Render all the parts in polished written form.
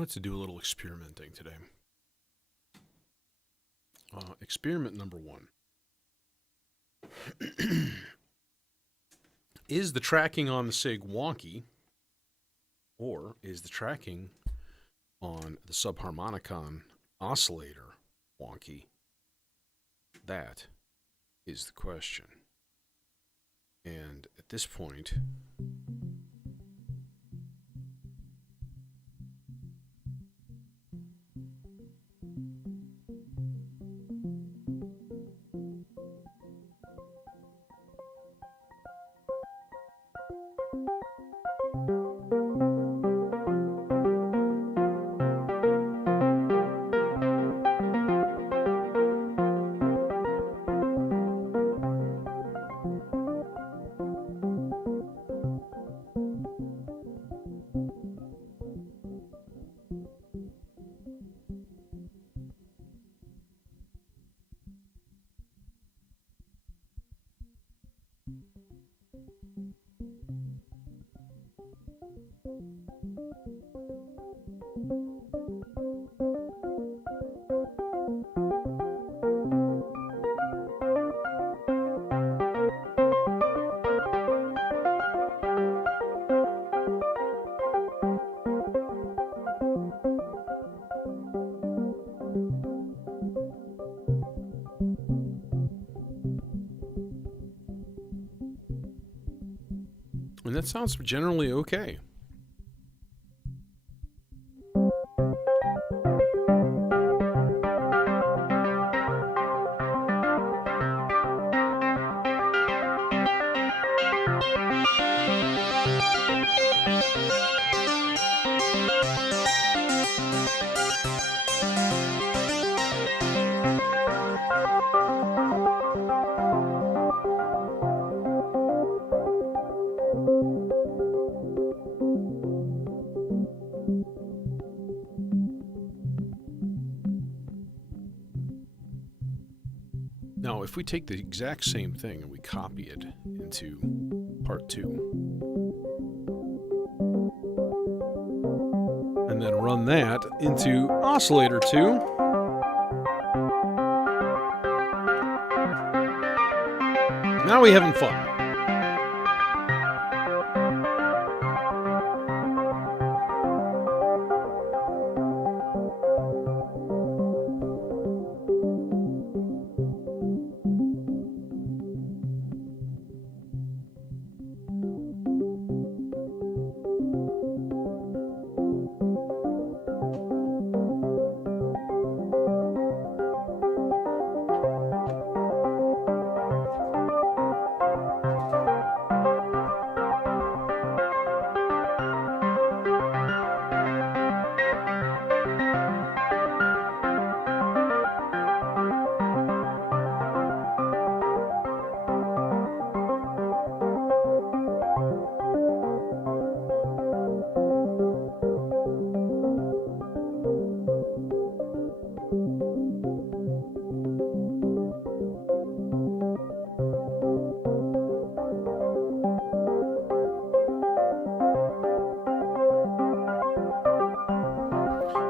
wanted to do a little experimenting today. Experiment number one. Is the tracking on the SIG wonky, or is the tracking on the subharmonicon oscillator wonky? That is the question. And at this point, and that sounds generally okay. Now, if we take the exact same thing and we copy it into part 2, and then run that into oscillator 2, now we're having fun.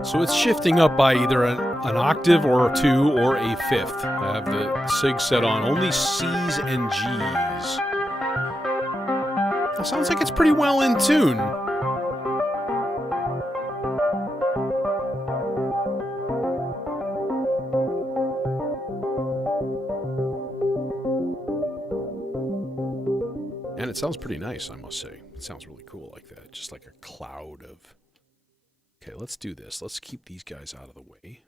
So it's shifting up by either an octave or a 2 or a fifth. I have the SIG set on only C's and G's. That sounds like it's pretty well in tune. And it sounds pretty nice, I must say. It sounds really cool like that, just like a cloud of... Okay, let's do this. Let's keep these guys out of the way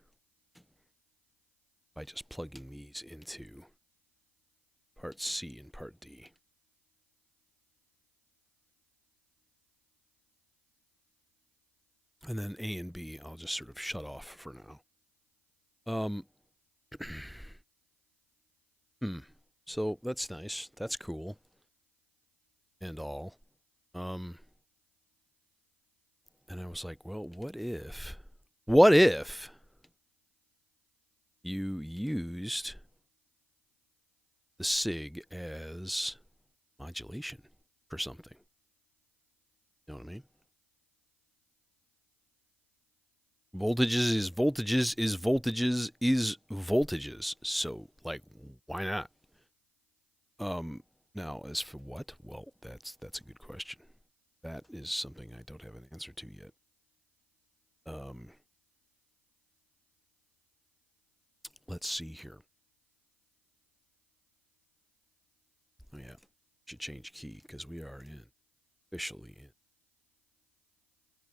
by just plugging these into part C and part D. And then A and B, I'll just sort of shut off for now. So that's nice. That's cool. And all. And I was like, well, what if you used the SIG as modulation for something? You know what I mean? Voltages is voltages is voltages is voltages. So, like, why not? Now, as for what? Well, that's a good question. That is something I don't have an answer to yet. Um, let's see here. Oh yeah, should change key because we are officially in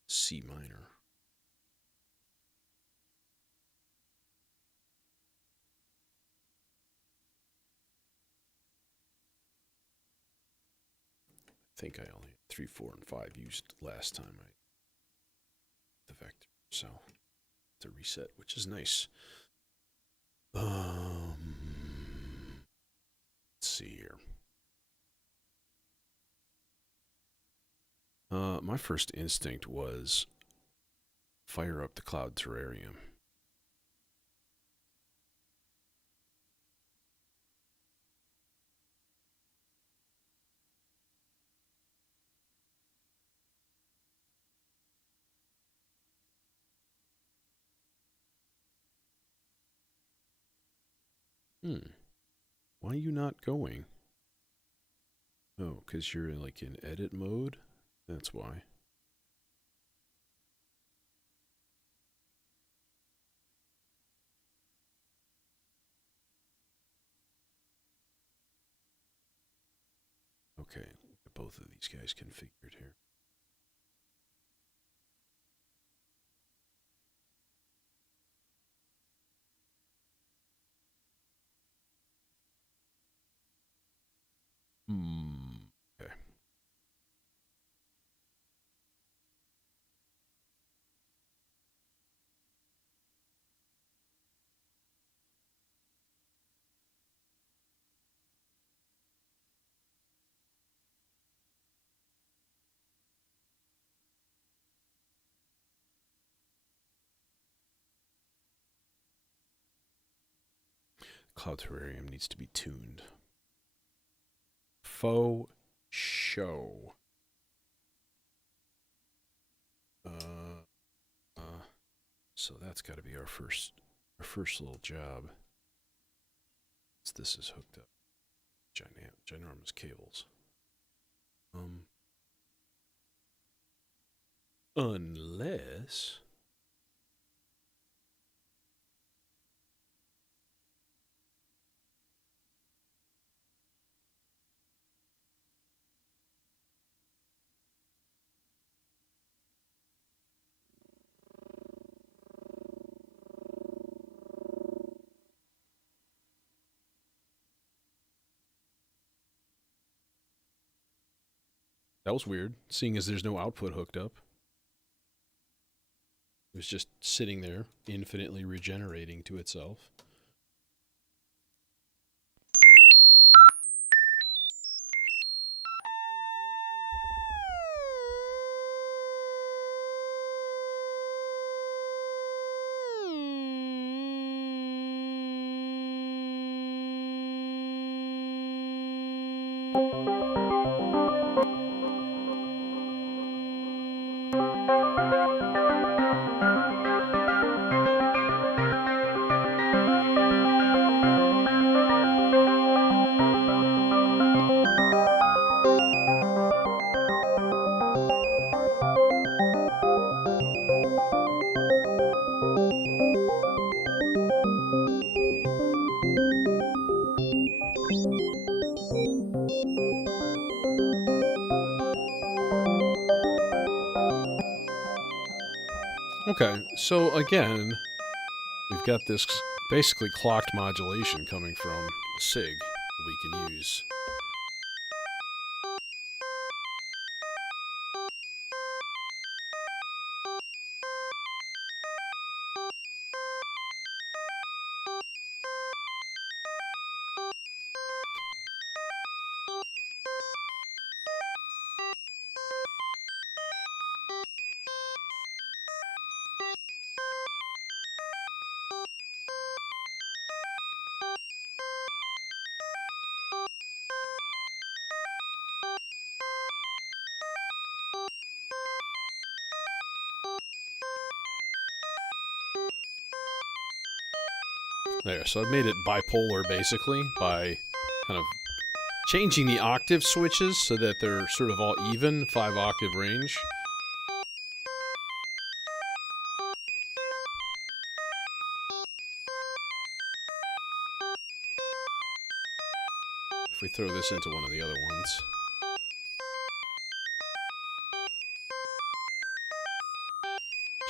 C minor. I think I only had 3, 4, and 5 used last time I the vector, so to reset, which is nice. Let's see here. My first instinct was fire up the cloud terrarium. Why are you not going? Oh, because you're like in edit mode? That's why. Okay, both of these guys configured here. Okay. Cloud terrarium needs to be tuned. Faux show. So that's got to be our first little job. This is hooked up. Ginormous cables. Unless that was weird, seeing as there's no output hooked up. It was just sitting there, infinitely regenerating to itself. Okay, so again, we've got this basically clocked modulation coming from the SIG we can use. There, so I've made it bipolar basically by kind of changing the octave switches so that they're sort of all even, 5-octave range. If we throw this into one of the other ones.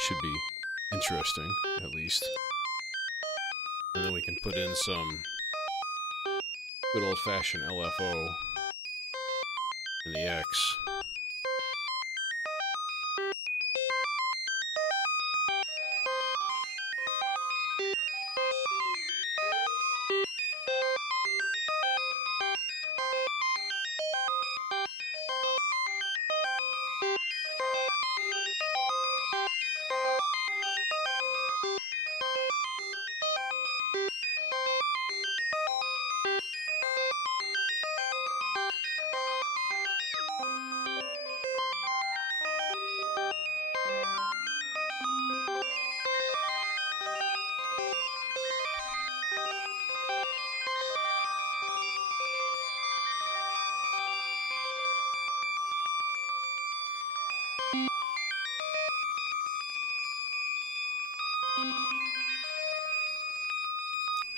Should be interesting, at least. And then we can put in some good old-fashioned LFO in the X.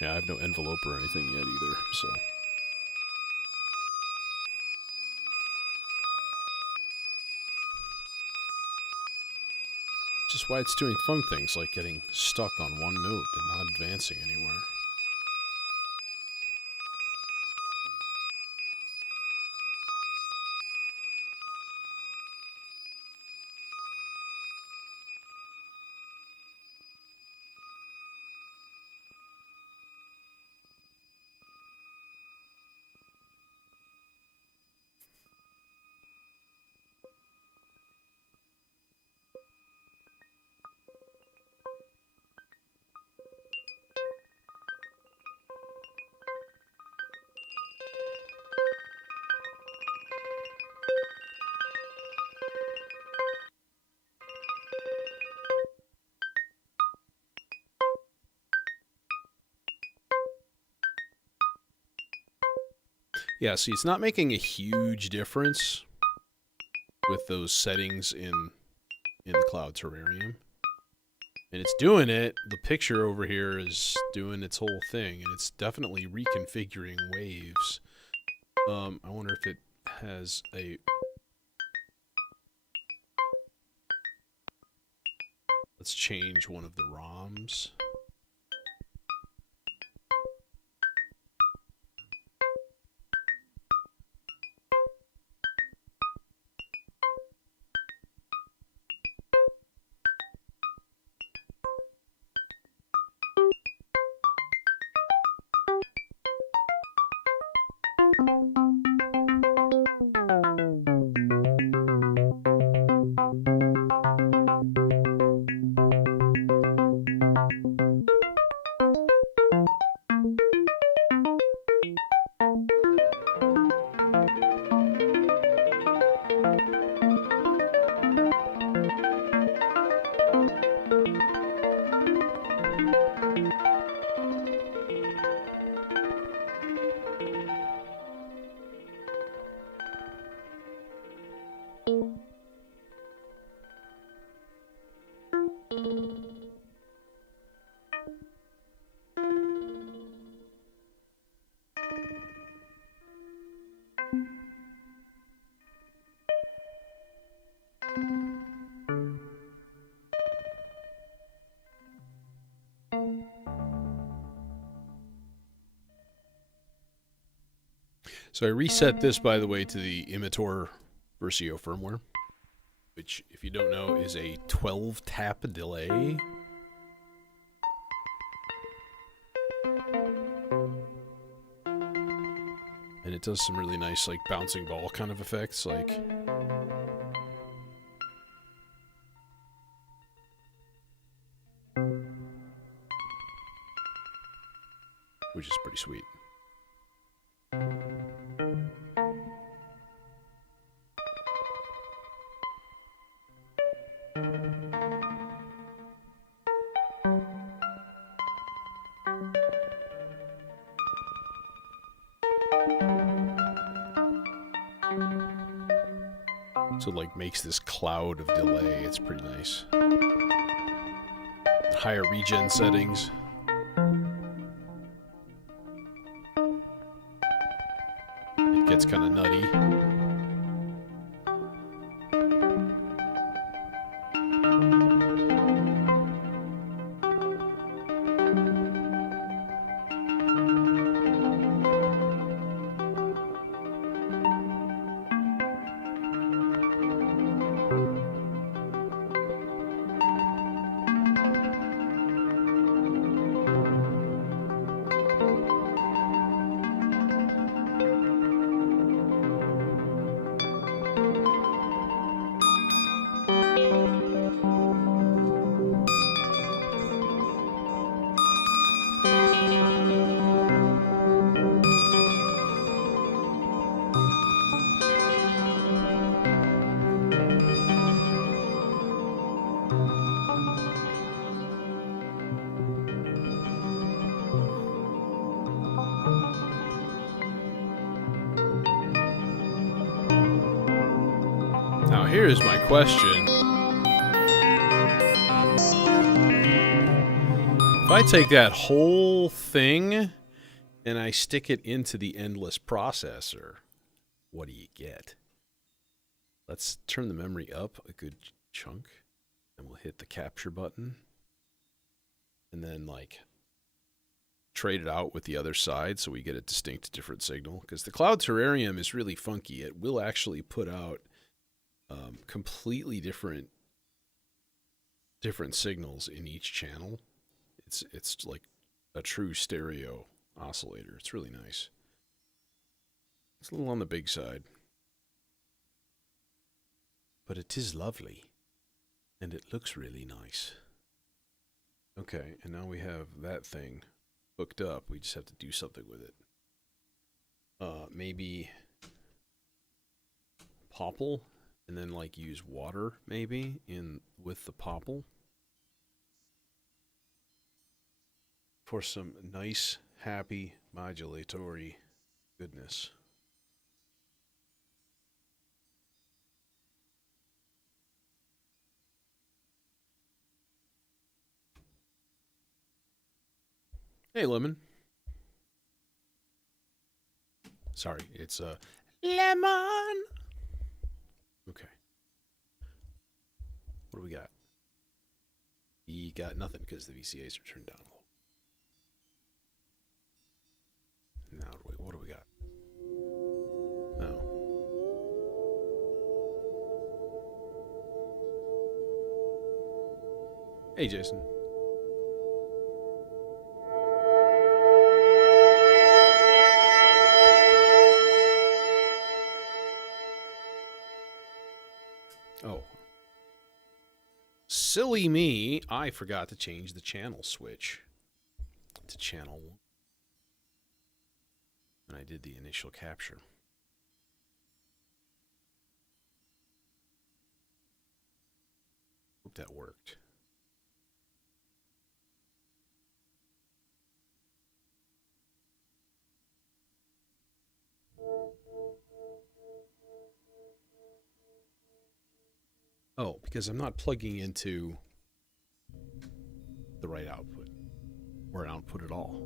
Yeah, I have no envelope or anything yet either, so. Just why it's doing fun things like getting stuck on one note and not advancing anywhere. Yeah, see, it's not making a huge difference with those settings in the Cloud Terrarium. And it's doing it. The picture over here is doing its whole thing, and it's definitely reconfiguring waves. I wonder if it has a... Let's change one of the ROMs. So I reset this, by the way, to the Imitor Versio firmware, which, if you don't know, is a 12-tap delay. And it does some really nice, like, bouncing ball kind of effects, like... which is pretty sweet. So it like makes this cloud of delay. It's pretty nice. Higher regen settings. It gets kind of nutty. Now here's my question. If I take that whole thing and I stick it into the endless processor, what do you get? Let's turn the memory up a good chunk, and we'll hit the capture button. And then like trade it out with the other side so we get a distinct different signal. Because the Cloud Terrarium is really funky. It will actually put out completely different signals in each channel. It's like a true stereo oscillator. It's really nice. It's a little on the big side, but it is lovely, and it looks really nice. Okay, and now we have that thing hooked up. We just have to do something with it. Maybe popple. And then like use water maybe in with the popple for some nice, happy modulatory goodness. Hey, Lemon. Sorry, it's Lemon. Okay. What do we got? We got nothing because the VCAs are turned down a little. Now, what do we got? Oh. Hey, Jason. Oh. Silly me, I forgot to change the channel switch to channel 1 when I did the initial capture. Hope that worked. Oh, because I'm not plugging into the right output or output at all.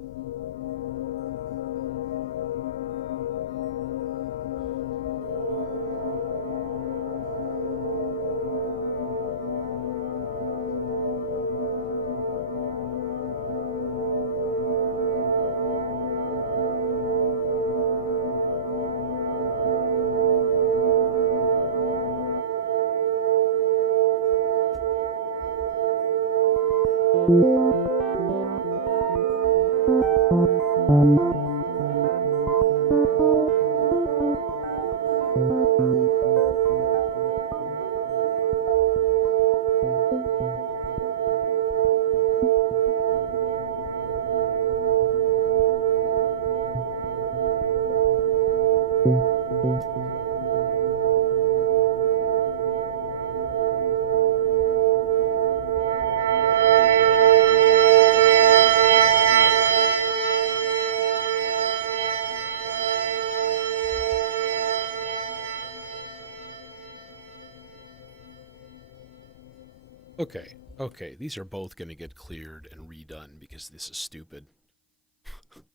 Okay, okay, these are both going to get cleared and redone because this is stupid.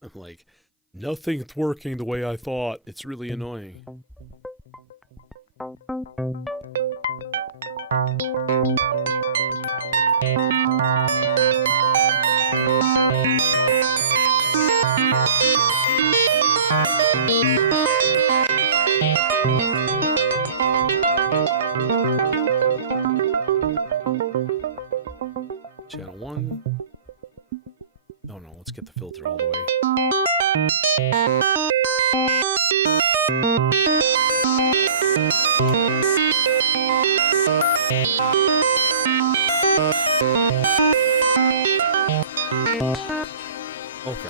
I'm like, nothing's working the way I thought. It's really annoying. Channel 1. Oh no, let's get the filter all the way. Okay.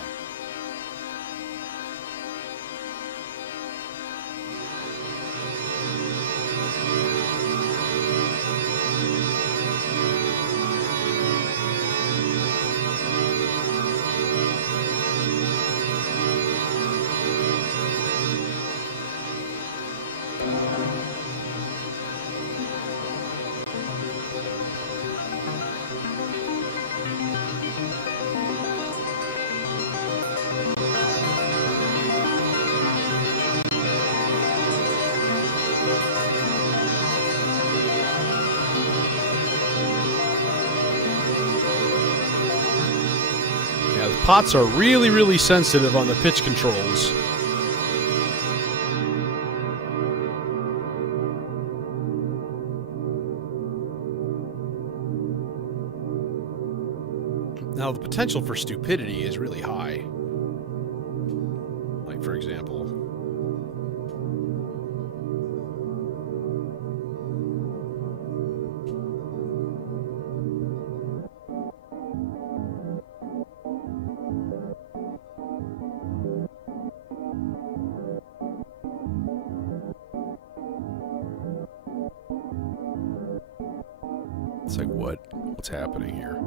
Yeah, the pots are really, really sensitive on the pitch controls. Now, the potential for stupidity is really high. Like, for example... It's like, what's happening here?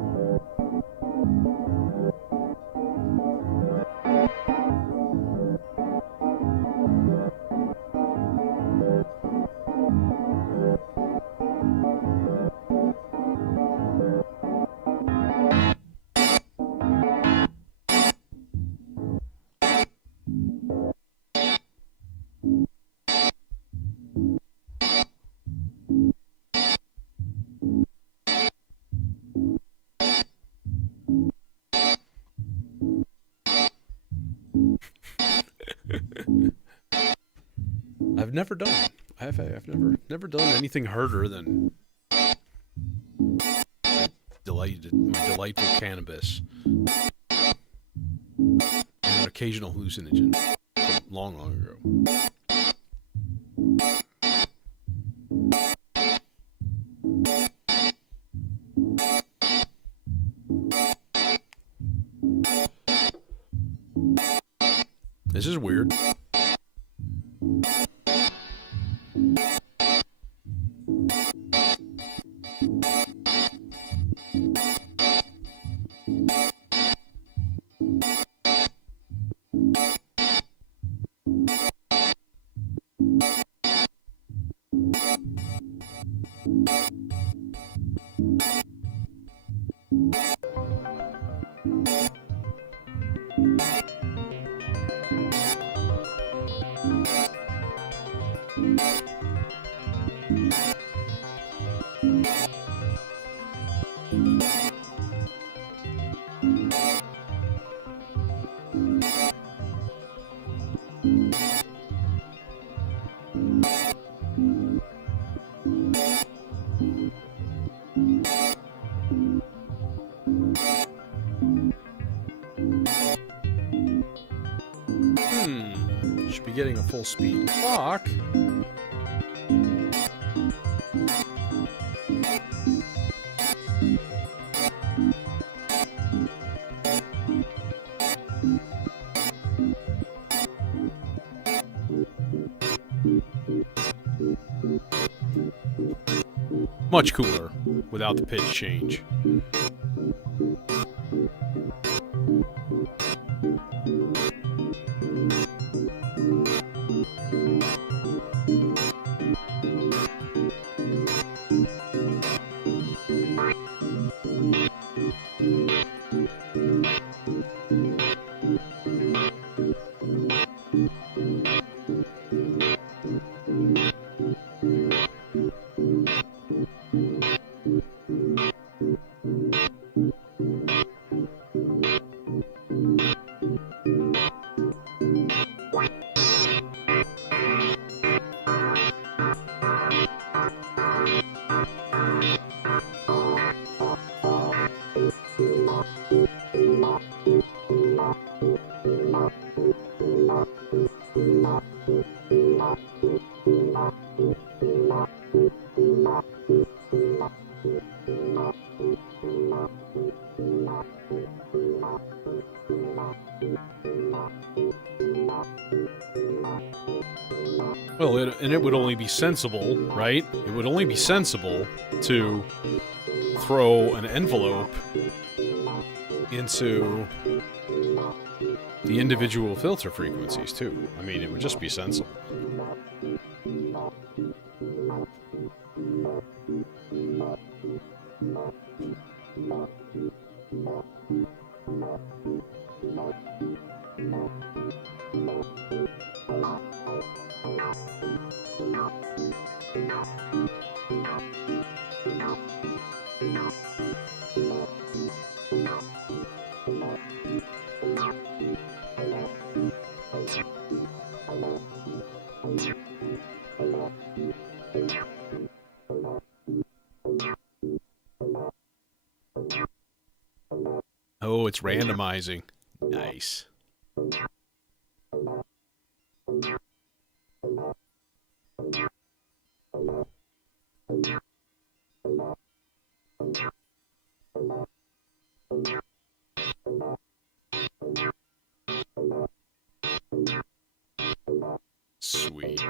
I've never done anything harder than my delightful cannabis and an occasional hallucinogen from long ago. This is weird. Should be getting a full speed clock. Much cooler without the pitch change. Well, it would only be sensible, right? It would only be sensible to throw an envelope into the individual filter frequencies, too. I mean, it would just be sensible. Oh, it's randomizing. Nice. Sweet.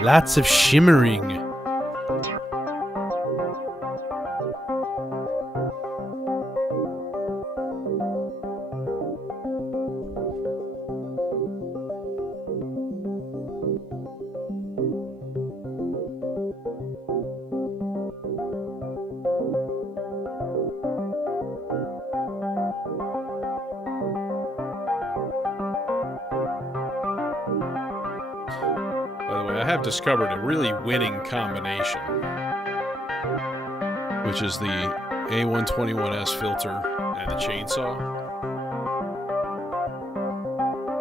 Lots of shimmering. I have discovered a really winning combination, which is the A121S filter and the chainsaw.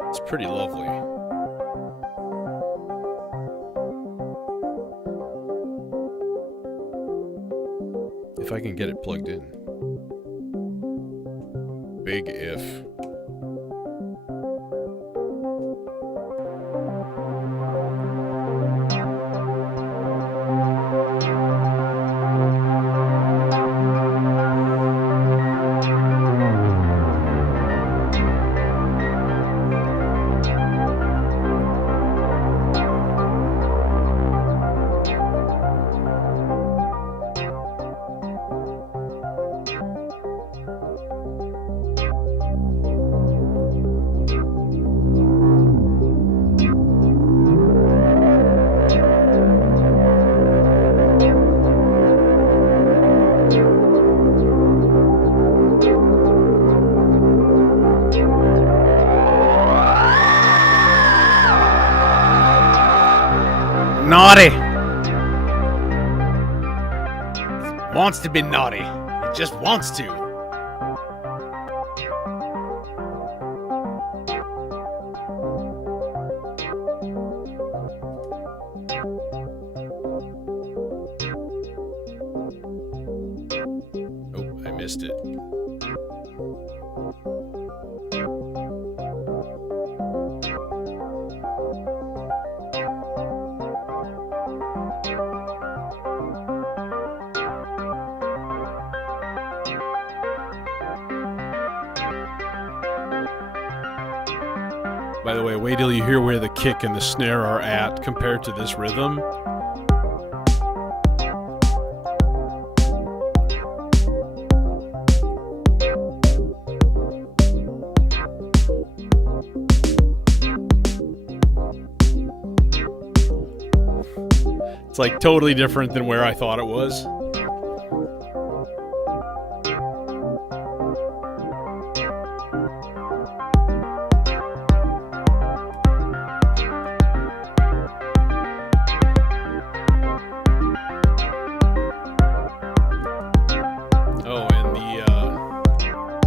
It's pretty lovely. If I can get it plugged in. Big if. Naughty! Wants to be naughty. It just wants to. missed it. By the way, wait till you hear where the kick and the snare are at compared to this rhythm. It's like totally different than where I thought it was.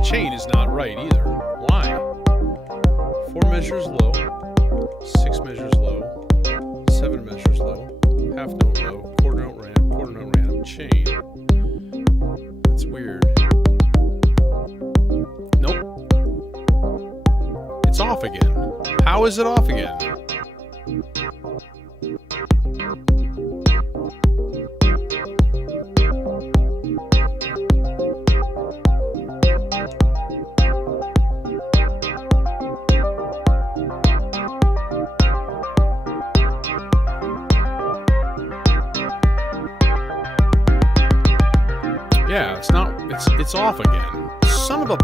Chain is not right either. Why? 4 measures low, 6 measures low, 7 measures low, half note low, quarter note random, chain. That's weird. Nope. It's off again. How is it off again? Yeah, it's not, it's off again. Son of a...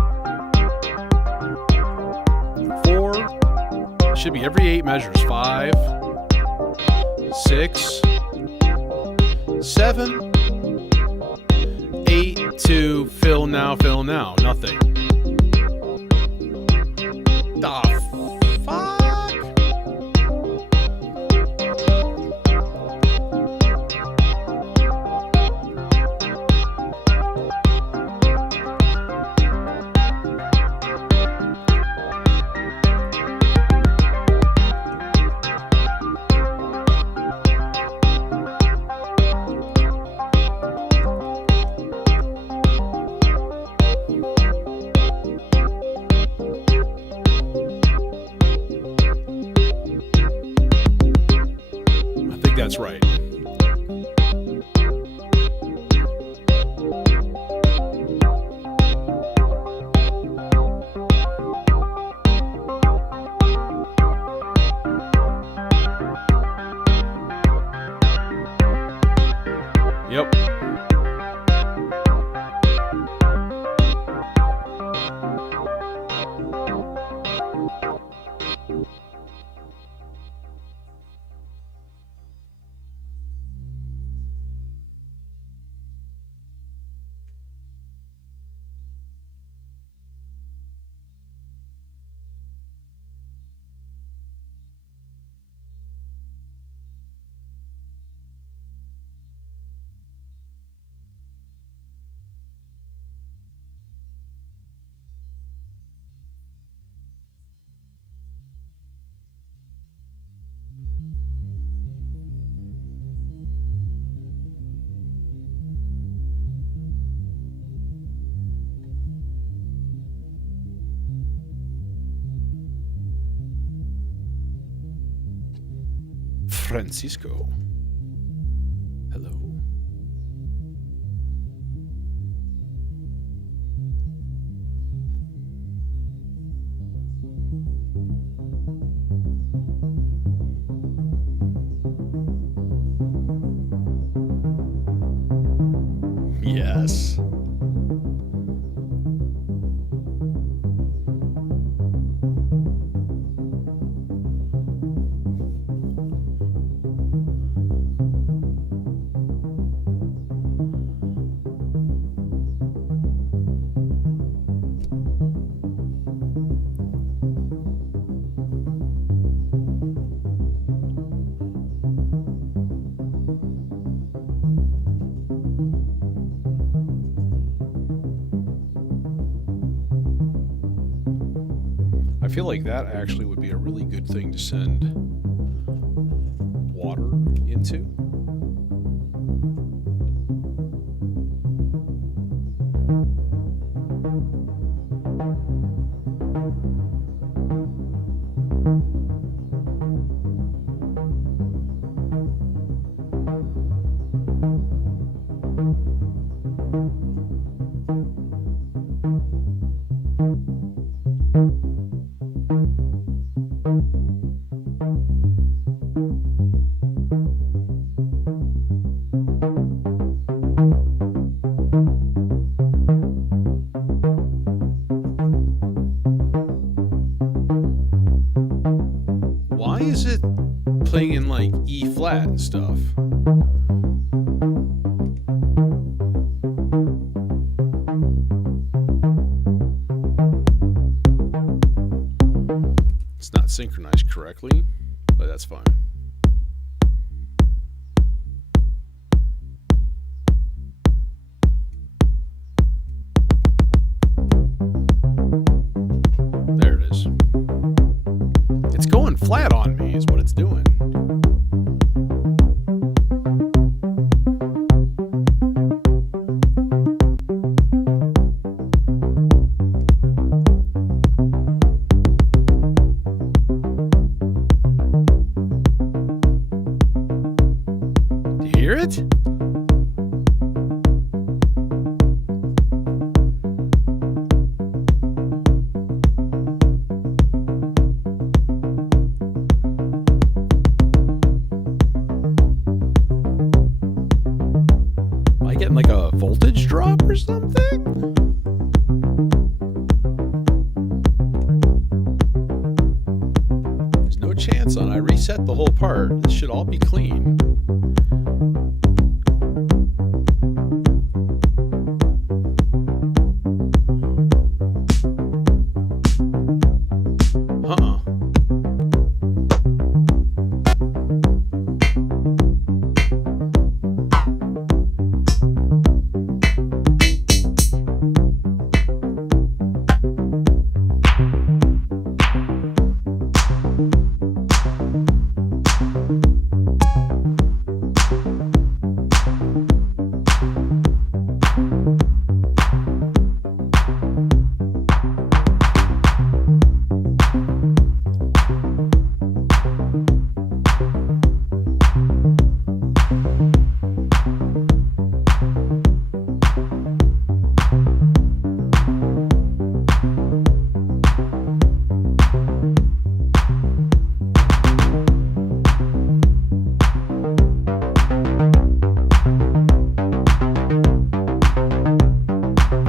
4, should be every 8 measures. 5, 6, 7, 8, 2, fill now, nothing. The fuck? That's right. Yep. Francisco. Hello. Yes. I feel like that actually would be a really good thing to send water into. Why is it playing in like E flat and stuff? It's not synchronized correctly, but that's fine. There it is. It's going flat on me is what it's doing. Do you hear it? Am I getting like a voltage drop or something? There's no chance on I reset the whole part. This should all be clean. Uh-uh.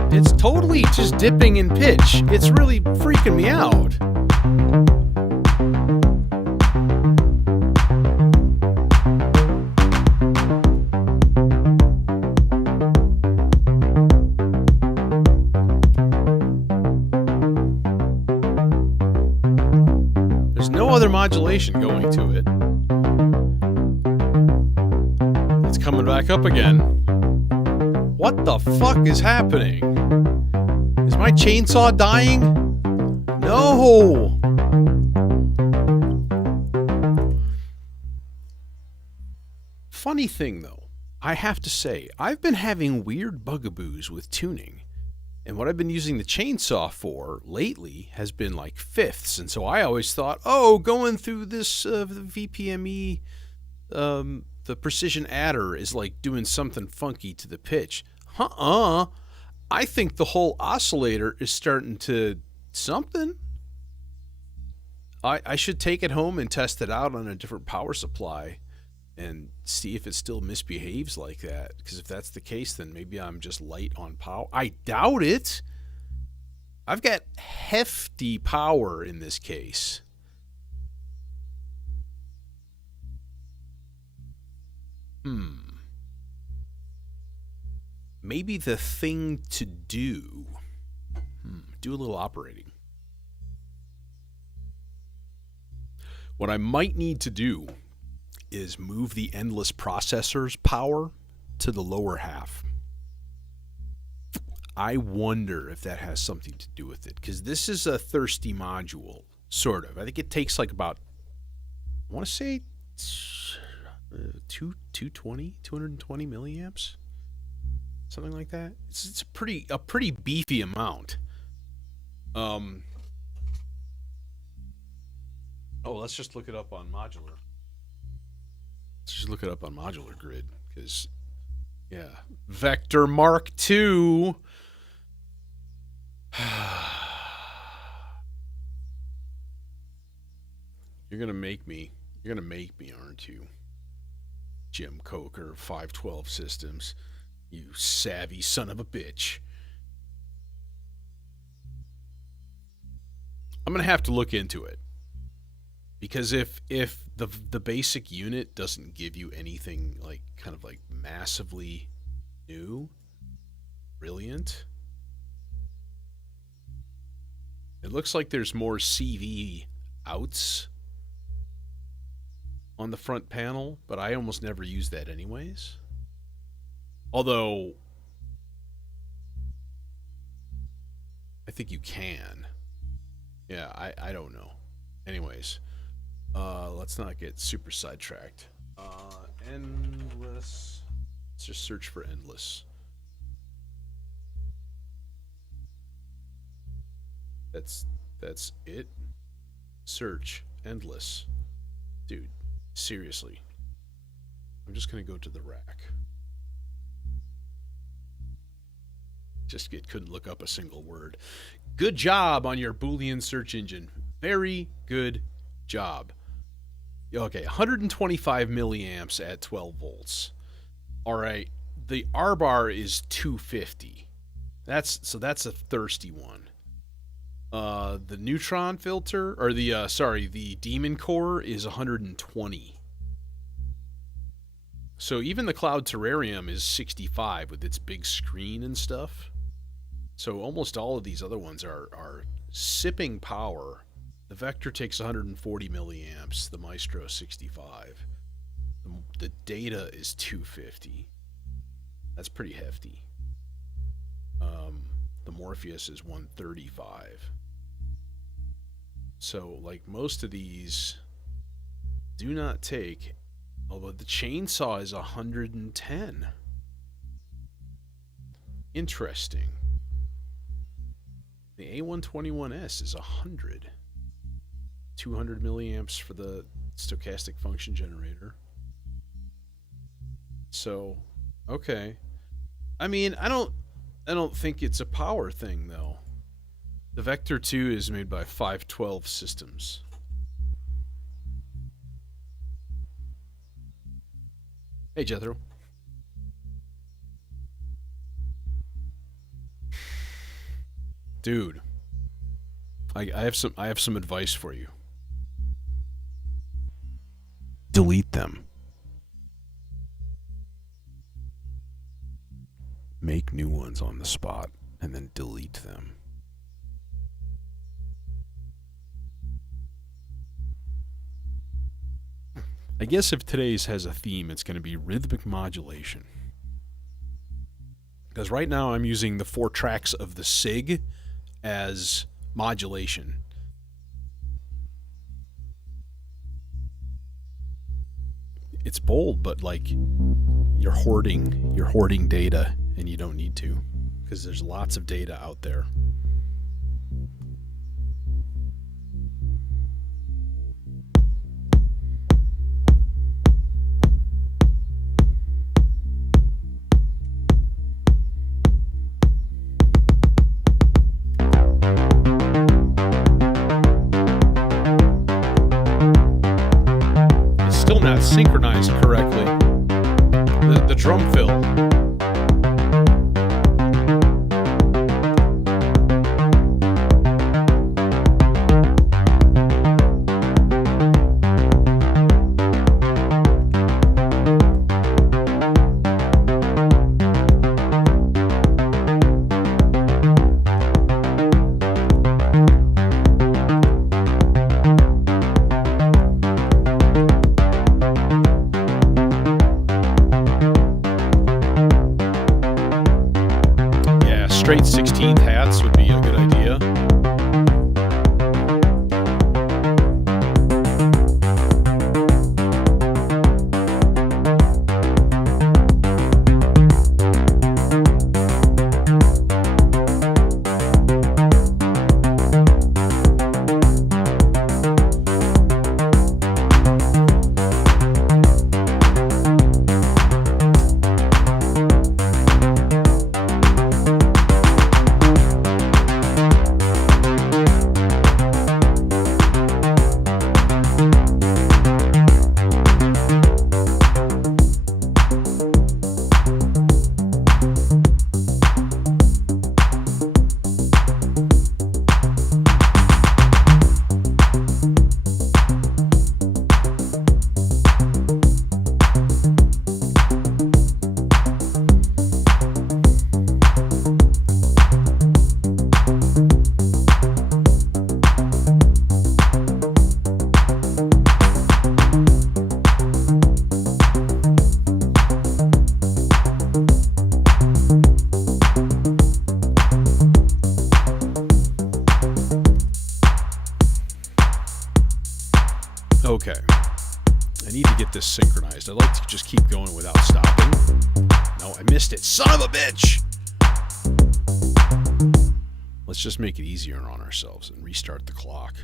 It's totally just dipping in pitch. It's really freaking me out. There's no other modulation going to it. It's coming back up again. What the fuck is happening? Is my chainsaw dying? No! Funny thing though, I have to say, I've been having weird bugaboos with tuning. And what I've been using the chainsaw for lately has been like fifths. And so I always thought, oh, going through this VPME, the precision adder is like doing something funky to the pitch. I think the whole oscillator is starting to something. I should take it home and test it out on a different power supply and see if it still misbehaves like that. Because if that's the case, then maybe I'm just light on power. I doubt it. I've got hefty power in this case. Maybe the thing to do. Do a little operating. What I might need to do is move the endless processor's power to the lower half. I wonder if that has something to do with it, because this is a thirsty module, sort of. I think it takes like about, I want to say 220 milliamps, something like that. It's a pretty beefy amount. Let's just look it up on modular. Let's just look it up on modular grid, because Yeah. Vector Mark II. You're gonna make me, aren't you? Jim Coker, 512 Systems. You savvy son of a bitch. I'm gonna have to look into it. Because if the basic unit doesn't give you anything like kind of like massively new, brilliant, it looks like there's more CV outs on the front panel, but I almost never use that anyways. Although I think you can. Yeah, I don't know. Anyways, let's not get super sidetracked. Endless. Let's just search for endless. That's it. Search endless. Dude, seriously. I'm just gonna go to the rack. Just couldn't look up a single word. Good job on your Boolean search engine. Very good job. Okay, 125 milliamps at 12 volts. All right, the R bar is 250. That's a thirsty one. The neutron filter, or the demon core is 120. So even the Cloud Terrarium is 65 with its big screen and stuff. So almost all of these other ones are sipping power. The Vector takes 140 milliamps. The Maestro 65. The Data is 250. That's pretty hefty. The Morpheus is 135. So like most of these do not take, although the chainsaw is 110. Interesting. The A121S is 100. 200 milliamps for the stochastic function generator. So, okay. I mean, I don't think it's a power thing though. The Vector 2 is made by 512 Systems. Hey, Jethro. Dude, I have some advice for you. Delete them. Make new ones on the spot and then delete them. I guess if today's has a theme, it's going to be rhythmic modulation. Because right now I'm using the 4 tracks of the SIG as modulation. It's bold, but like you're hoarding data and you don't need to, because there's lots of data out there. Not synchronized correctly. The drum fill. Straight 16th hats would be a good idea. Okay. I need to get this synchronized. I'd like to just keep going without stopping. No, I missed it. Son of a bitch! Let's just make it easier on ourselves and restart the clock.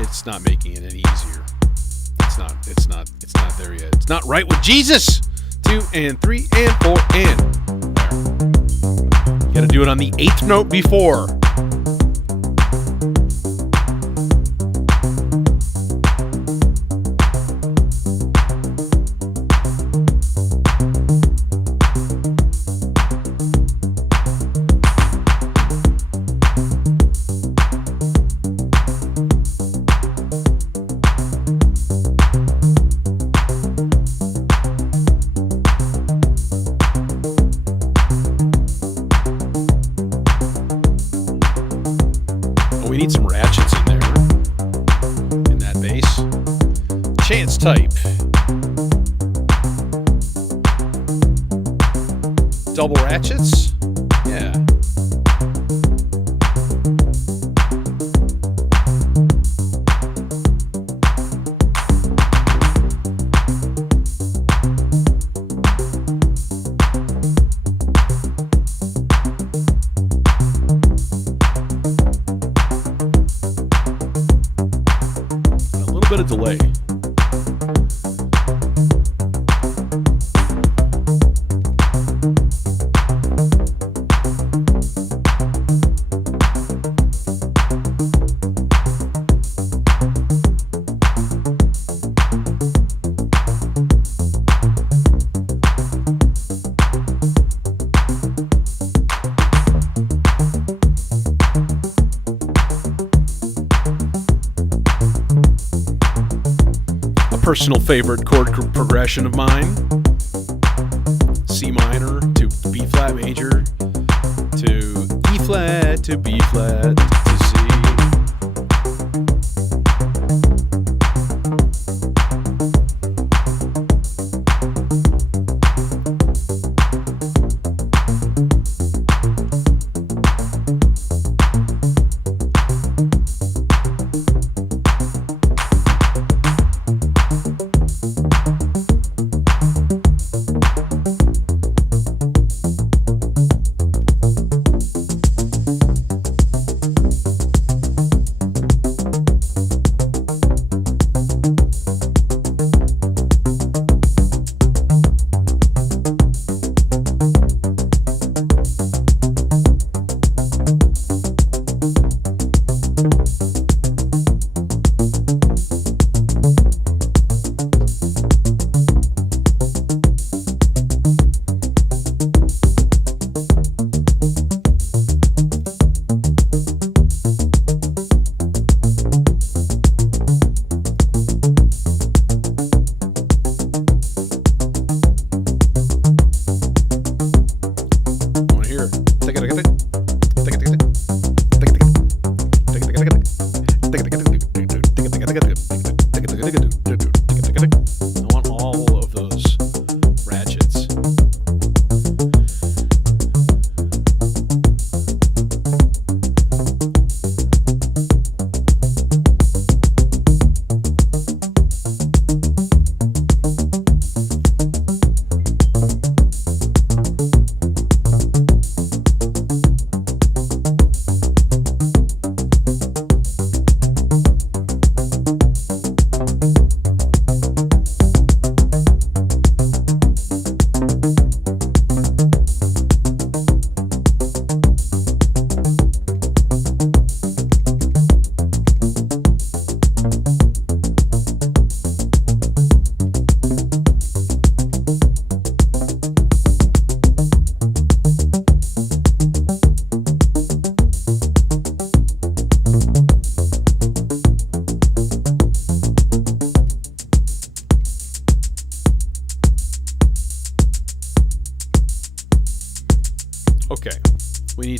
It's not making it any easier. It's not there yet. It's not right with Jesus. 2 and 3 and 4 and there. You gotta do it on the 8th note before. We need some ratchets in there, in that bass. Chance type. Double ratchets? Yeah. Bit of delay. Personal favorite chord progression of mine. C minor to B flat major to E flat to B flat to C.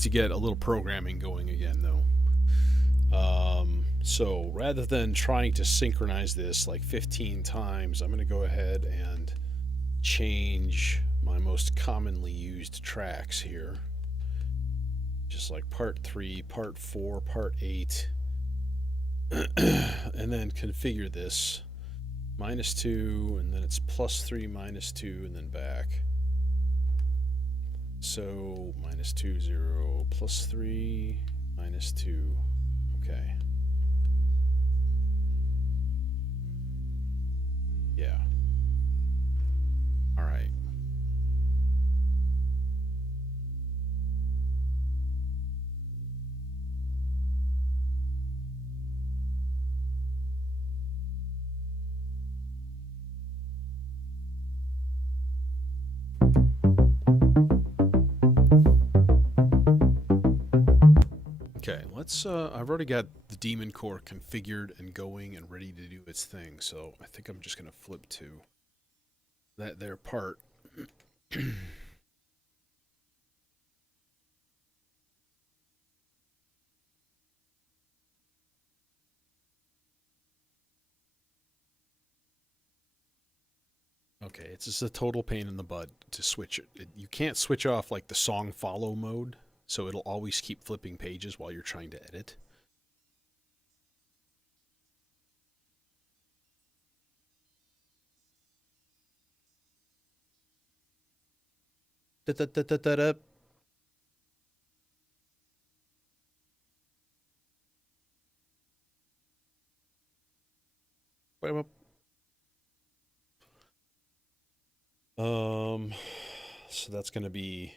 to get a little programming going again, though. So rather than trying to synchronize this like 15 times, I'm going to go ahead and change my most commonly used tracks here. Just like part 3, part 4, part 8. And then configure this. -2, and then it's +3, -2, and then back. So -2, 0, +3, -2. Okay. Yeah. All right. Okay, let's I've already got the Demon Core configured and going and ready to do its thing, so I think I'm just going to flip to that there part. Okay, it's just a total pain in the butt to switch it. You can't switch off like the song follow mode, so it'll always keep flipping pages while you're trying to edit. Da-da-da-da-da-da. So that's going to be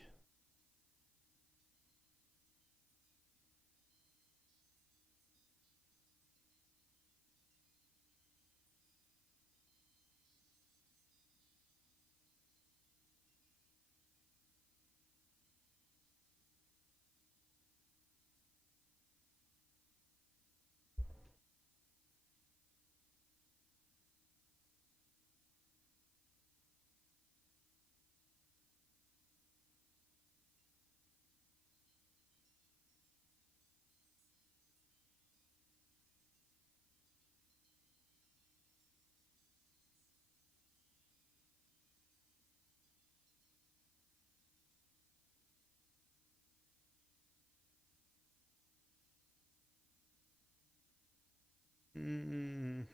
Dum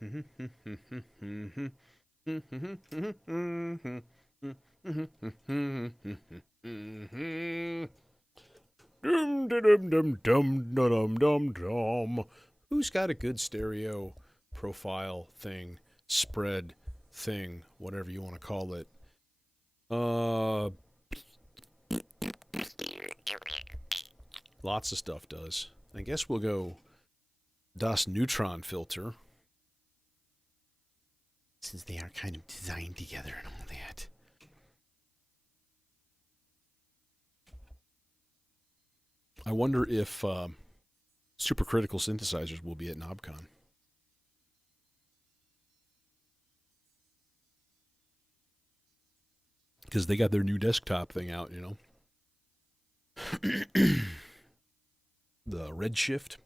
dum dum dum dum dum dum. Who's got a good stereo profile thing, spread thing, whatever you want to call it? Lots of stuff does. I guess we'll go Das Neutron filter, since they are kind of designed together and all that. I wonder if supercritical synthesizers will be at KnobCon. Because they got their new desktop thing out, you know. The Redshift.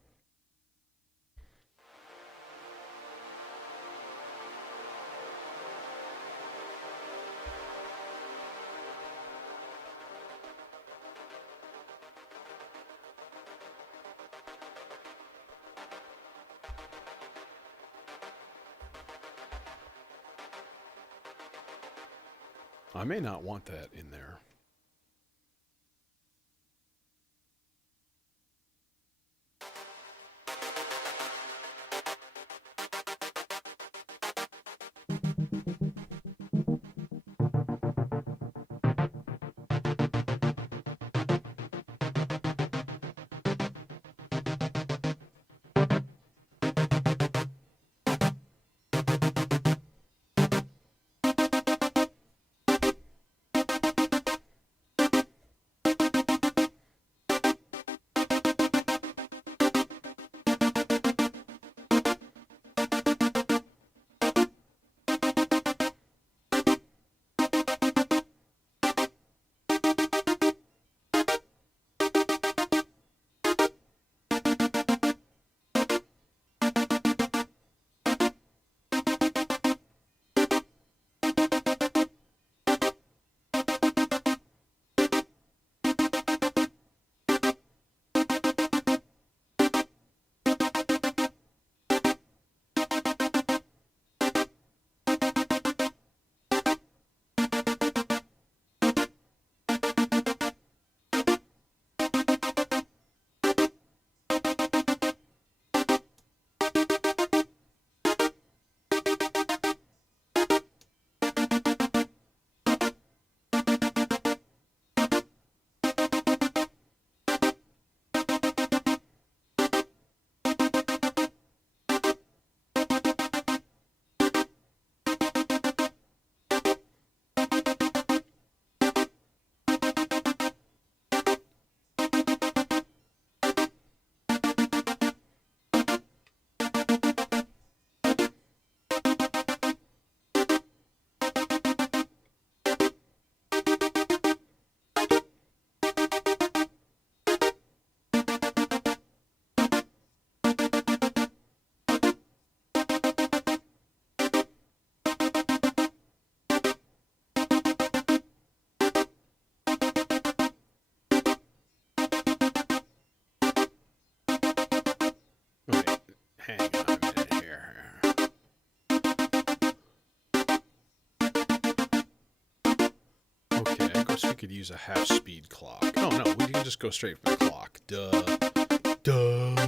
I may not want that in there. Hang on a minute here. Okay, I guess we could use a half-speed clock. Oh, no, we can just go straight from the clock. Duh. Duh.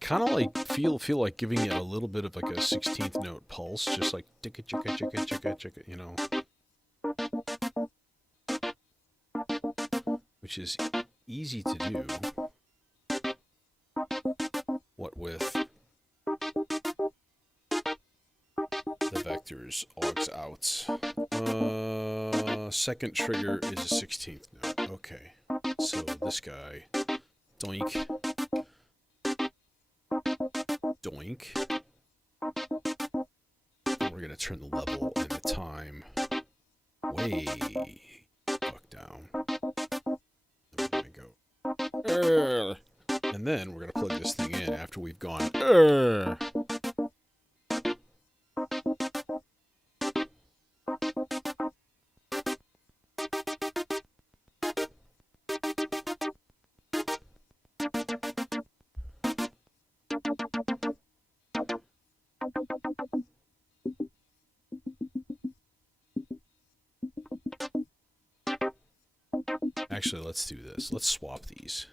Kind of like feel like giving it a little bit of like a 16th note pulse, just like chicka chicka chicka chicka chicka, you know, which is easy to do. What with the vectors, augs outs. Second trigger is a 16th note. Okay, so this guy, doink. Doink. We're going to turn the level and the time way fuck down. We're going to go. And then we're going to plug this thing in after we've gone. Actually, let's do this. Let's swap these.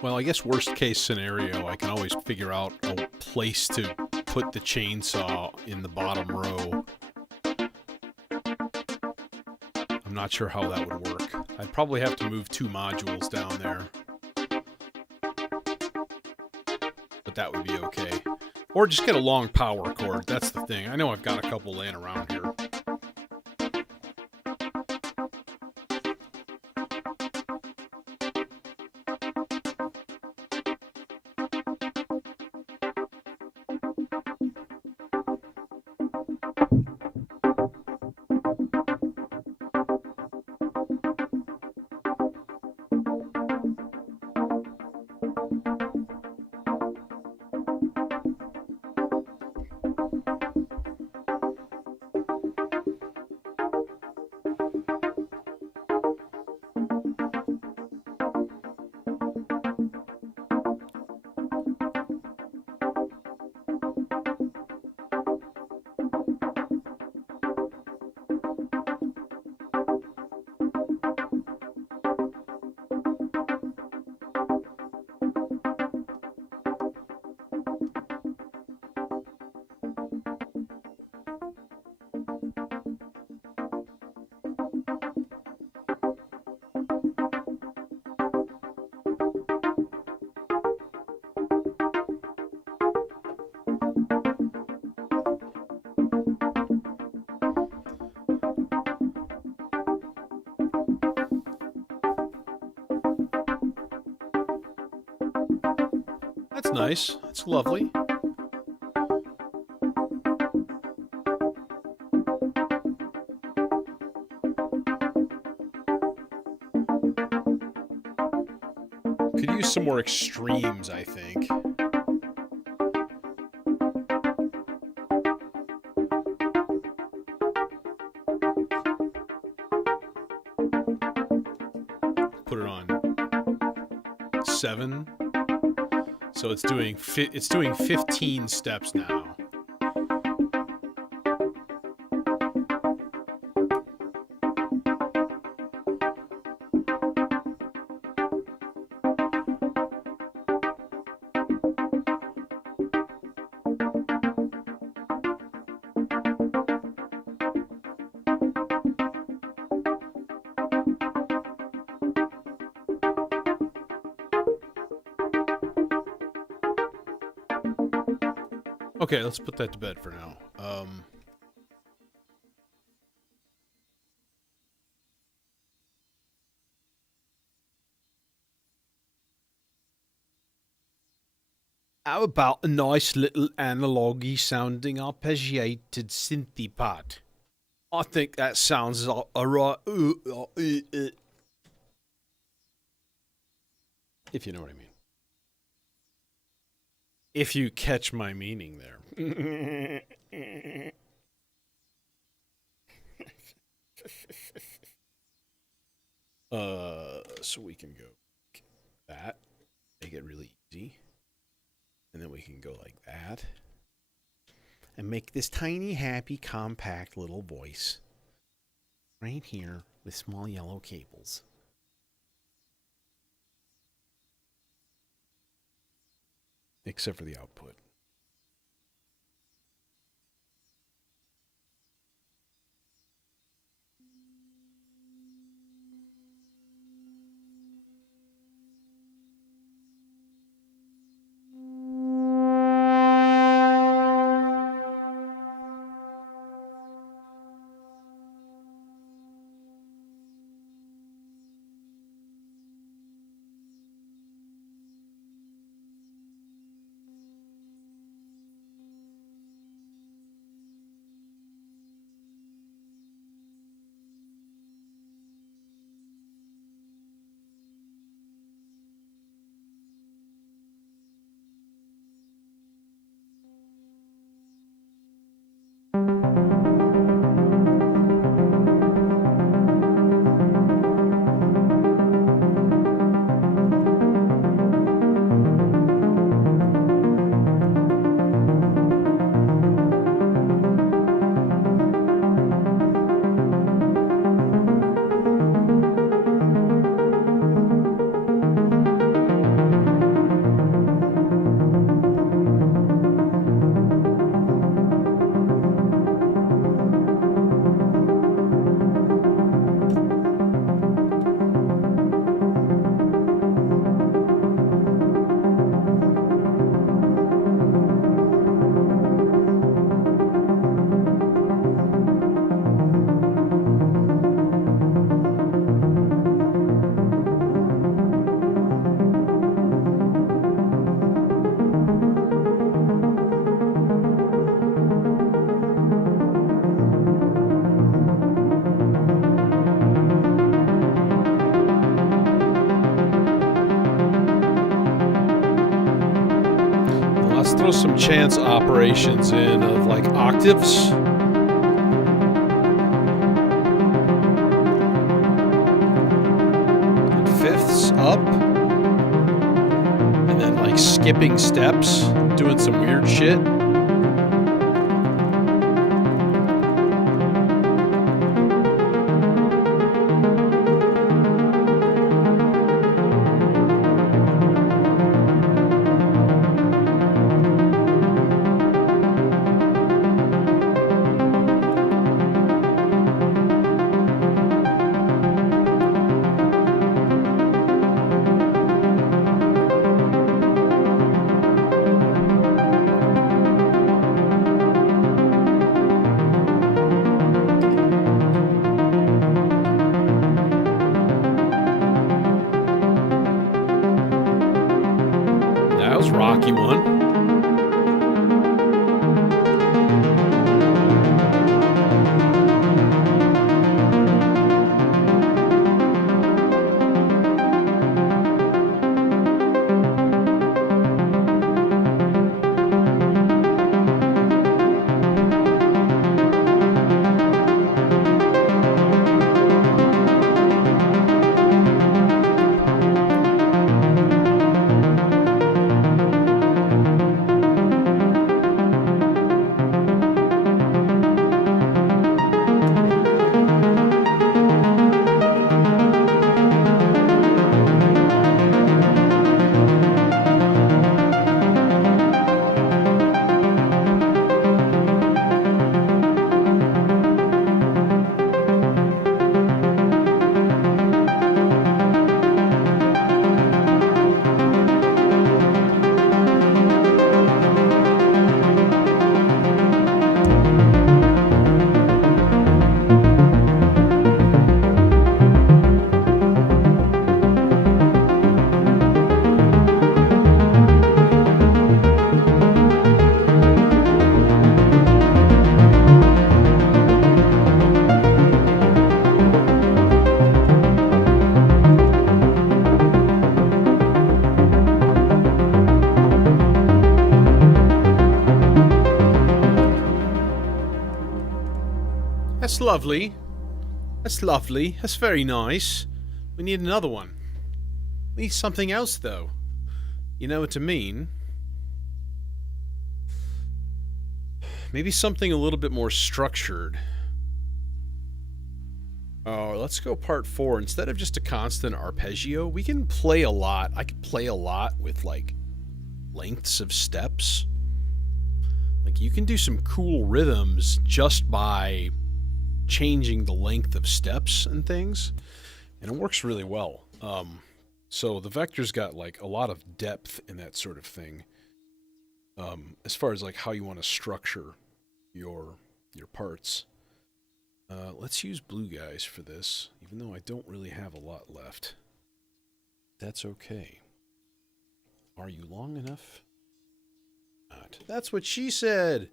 Well, I guess worst case scenario, I can always figure out a place to put the chainsaw in the bottom row. I'm not sure how that would work. I'd probably have to move 2 modules down there. But that would be okay. Or just get a long power cord, that's the thing. I know I've got a couple laying around here. That's nice. That's lovely. Could use some more extremes, I think. Put it on 7. So it's doing 15 steps now. Okay, let's put that to bed for now. How about a nice little analogy sounding arpeggiated synthy pad? I think that sounds alright. If you know what I mean. If you catch my meaning there. So we can go like that, make it really easy. And then we can go like that. And make this tiny, happy, compact little voice right here with small yellow cables. Except for the output. Throw some chance operations in of like octaves. And fifths up. And then like skipping steps, doing some weird shit. Rocky one. that's lovely. That's lovely. That's very nice. We need another one. We need something else, though. You know what I mean? Maybe something a little bit more structured. Oh, let's go part 4. Instead of just a constant arpeggio, we can play a lot. I can play a lot with, like, lengths of steps. Like, you can do some cool rhythms just by changing the length of steps and things. And it works really well. So the vector's got, like, a lot of depth in that sort of thing. As far as, like, how you want to structure your parts. Let's use blue guys for this, even though I don't really have a lot left. That's okay. Are you long enough? Not. That's what she said!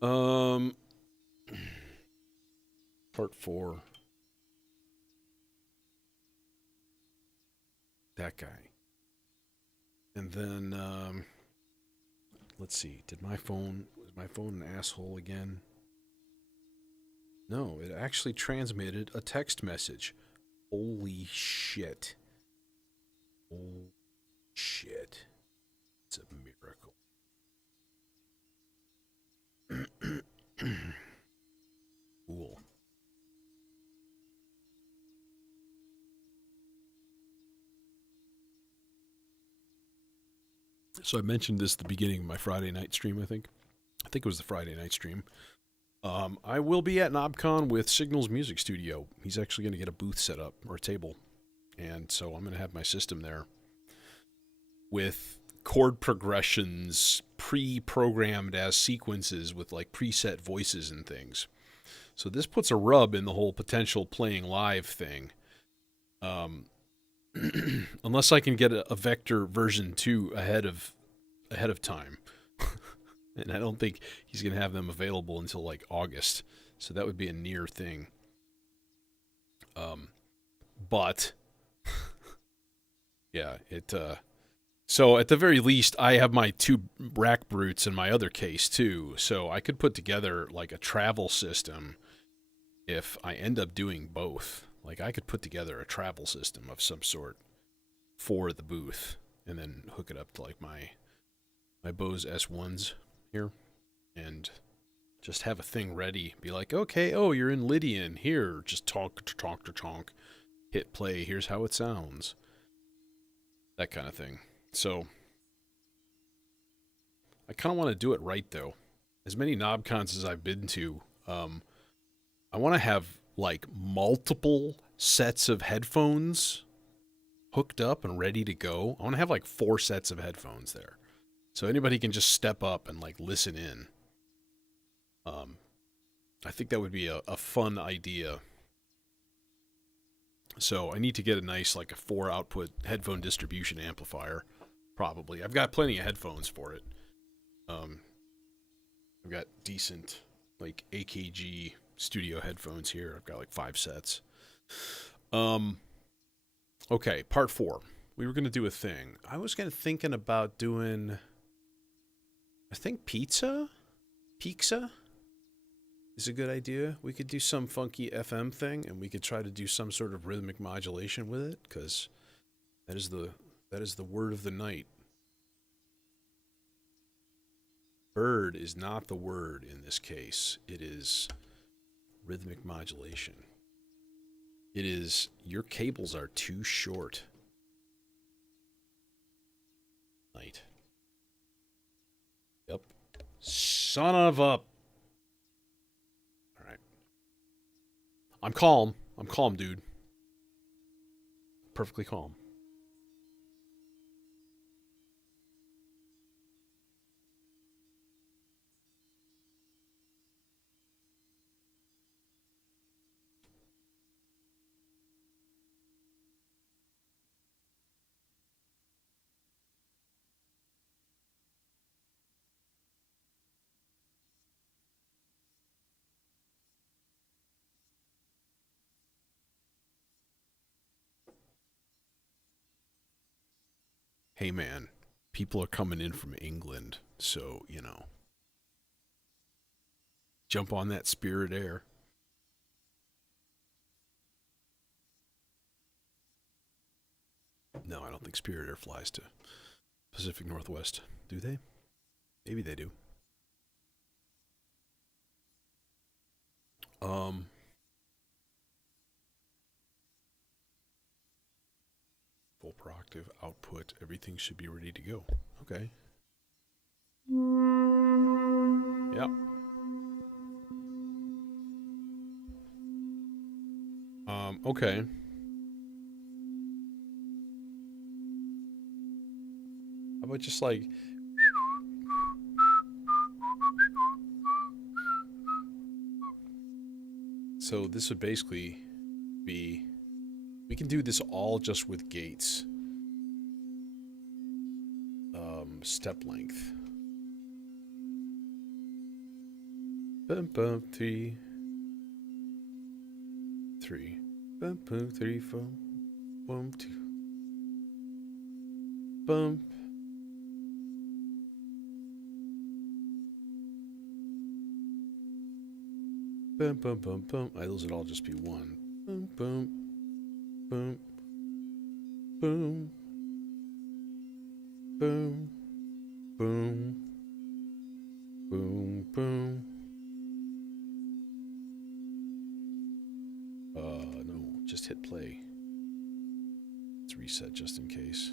Part 4. That guy. And then, let's see. Was my phone an asshole again? No, it actually transmitted a text message. Holy shit. Holy shit. It's a miracle. Cool. So I mentioned this at the beginning of my Friday night stream, I think. I think it was the Friday night stream. I will be at NobCon with Signal's Music Studio. He's actually going to get a booth set up, or a table. And so I'm going to have my system there with chord progressions pre-programmed as sequences with like preset voices and things. So this puts a rub in the whole potential playing live thing. Unless I can get a Vector version 2 ahead of time. And I don't think he's going to have them available until like August. So that would be a near thing. But yeah, so at the very least, I have my 2 rack brutes in my other case too. So I could put together like a travel system if I end up doing both. Like I could put together a travel system of some sort for the booth and then hook it up to like my Bose S1s here and just have a thing ready. Be like, okay, oh, you're in Lydian. Here, just talk, hit play. Here's how it sounds. That kind of thing. So I kind of want to do it right, though. As many NobCons as I've been to, I want to have like multiple sets of headphones hooked up and ready to go. I want to have like 4 sets of headphones there. So anybody can just step up and like listen in. I think that would be a fun idea. So I need to get a nice like a 4 output headphone distribution amplifier. Probably. I've got plenty of headphones for it. I've got decent like AKG studio headphones here. I've got like 5 sets. Okay, part 4. We were going to do a thing. I was thinking about doing, I think pizza is a good idea. We could do some funky FM thing, and we could try to do some sort of rhythmic modulation with it, because that is the word of the night. Bird is not the word in this case. It is rhythmic modulation. It is, your cables are too short. Night. Yep. Son of a... Alright. I'm calm. I'm calm, dude. Perfectly calm. Hey man, people are coming in from England, so, you know, jump on that Spirit Air. No, I don't think Spirit Air flies to Pacific Northwest. Do they? Maybe they do. Full proactive output. Everything should be ready to go. Okay. Yep. Okay. How about just like... So this would basically be... We can do this all just with gates. Step length. Bump, bump, 3. 3. Bump, bump, 3, 4. Bump, 2. Bump. Bump, bump, bump, bump. Those would all just be 1. Bump, bump. Boom. Boom. Boom. Boom. Boom. Boom. No, just hit play. Let's reset just in case.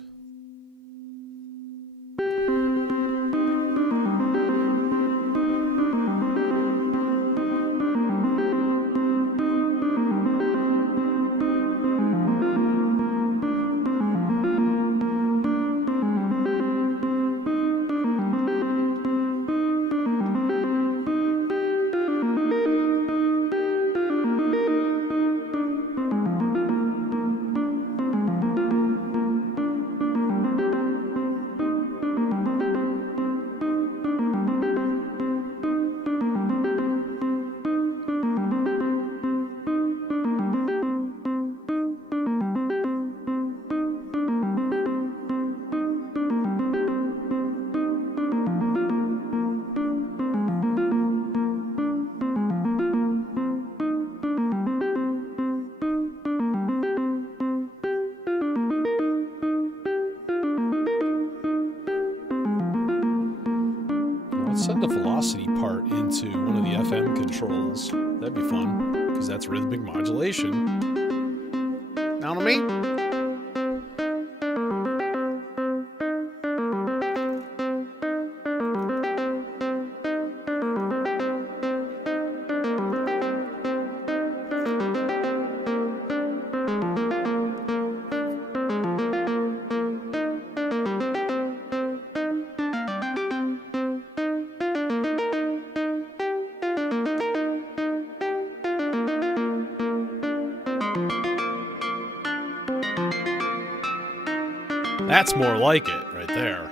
Send the velocity part into one of the FM controls. That'd be fun, because that's rhythmic modulation. Know what I mean? That's more like it right there.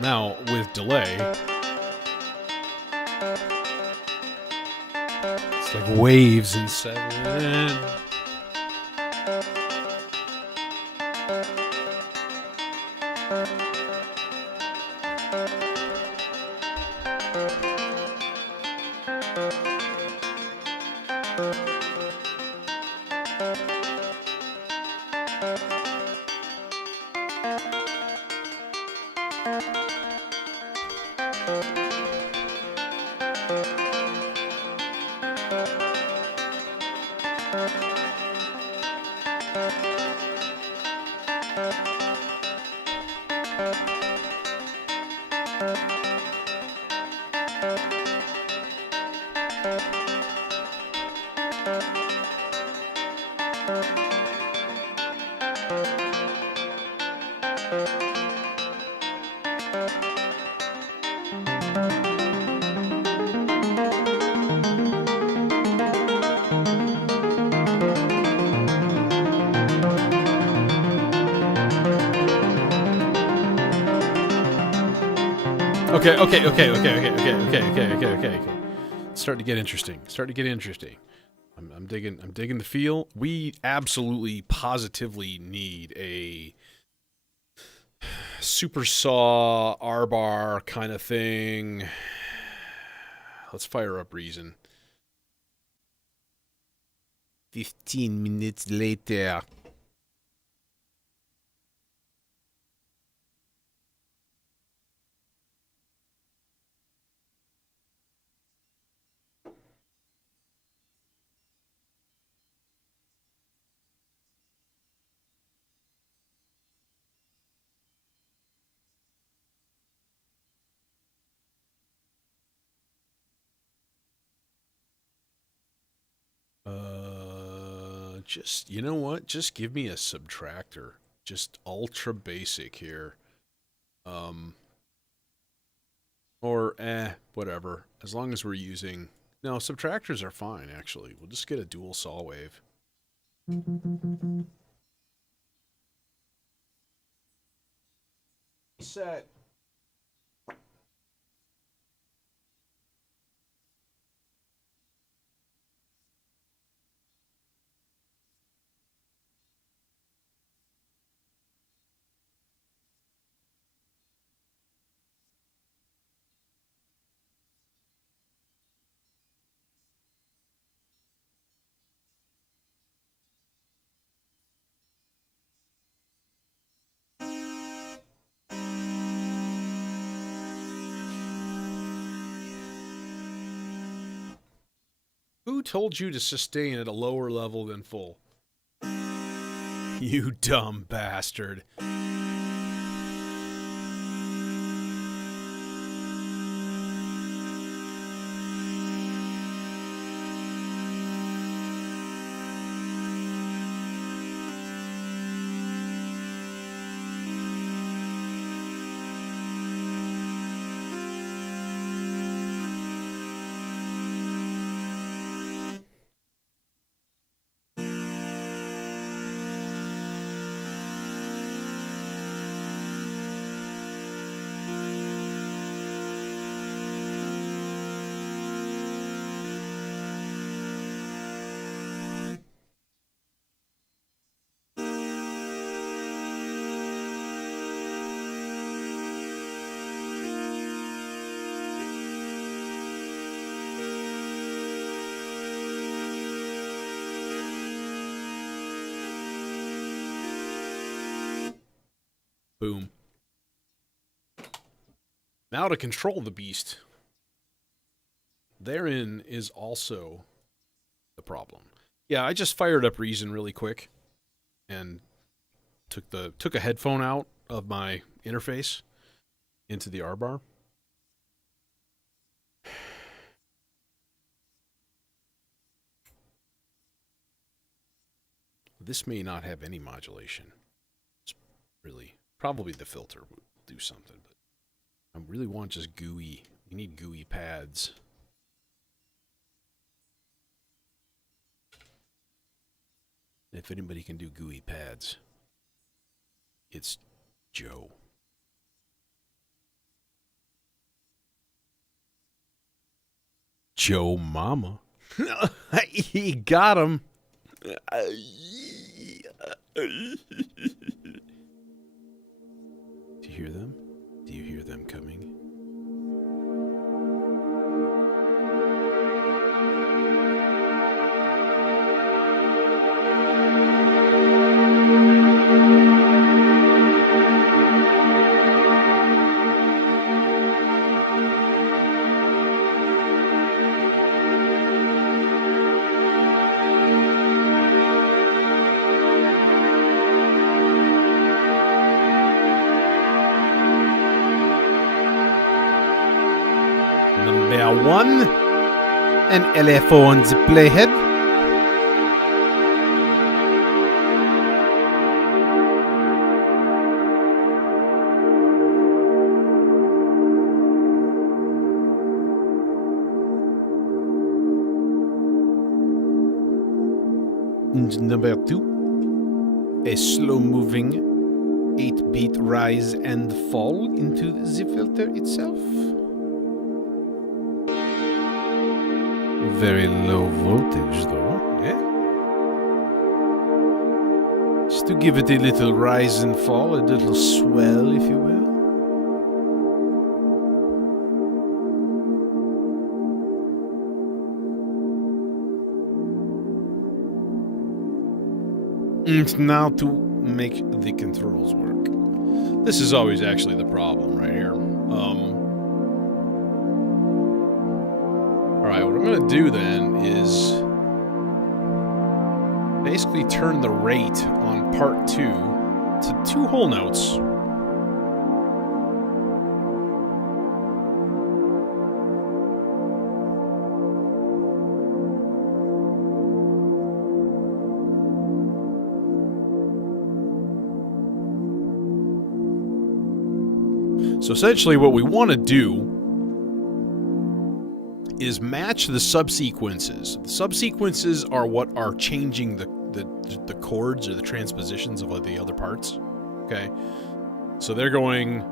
Now, with delay, it's like waves in 7. Okay. It's starting to get interesting. I'm digging the feel. We absolutely, positively need a super saw R-bar kind of thing. Let's fire up Reason. 15 minutes later. Just, you know what? Just give me a subtractor. Just ultra basic here. Or whatever. As long as we're using... No, subtractors are fine, actually. We'll just get a dual saw wave. Set. Who told you to sustain at a lower level than full? You dumb bastard. Boom. Now to control the beast. Therein is also the problem. Yeah, I just fired up Reason really quick and took a headphone out of my interface into the R-bar. This may not have any modulation. It's really... Probably the filter would do something, but I really want just GUI. We need GUI pads. If anybody can do GUI pads, it's Joe. Joe Mama. He got him. Do you hear them? Do you hear them coming? Number one, an elephant's playhead. Number two, a slow-moving 8-bit rise and fall into the filter itself. Very low voltage though, yeah? Just to give it a little rise and fall, a little swell, if you will. And now to make the controls work. This is always actually the problem right here. Alright, what I'm going to do then is basically turn the rate on part 2 to 2 whole notes. So essentially what we want to do is match the subsequences. The subsequences are what are changing the chords or the transpositions of the other parts. Okay? So they're going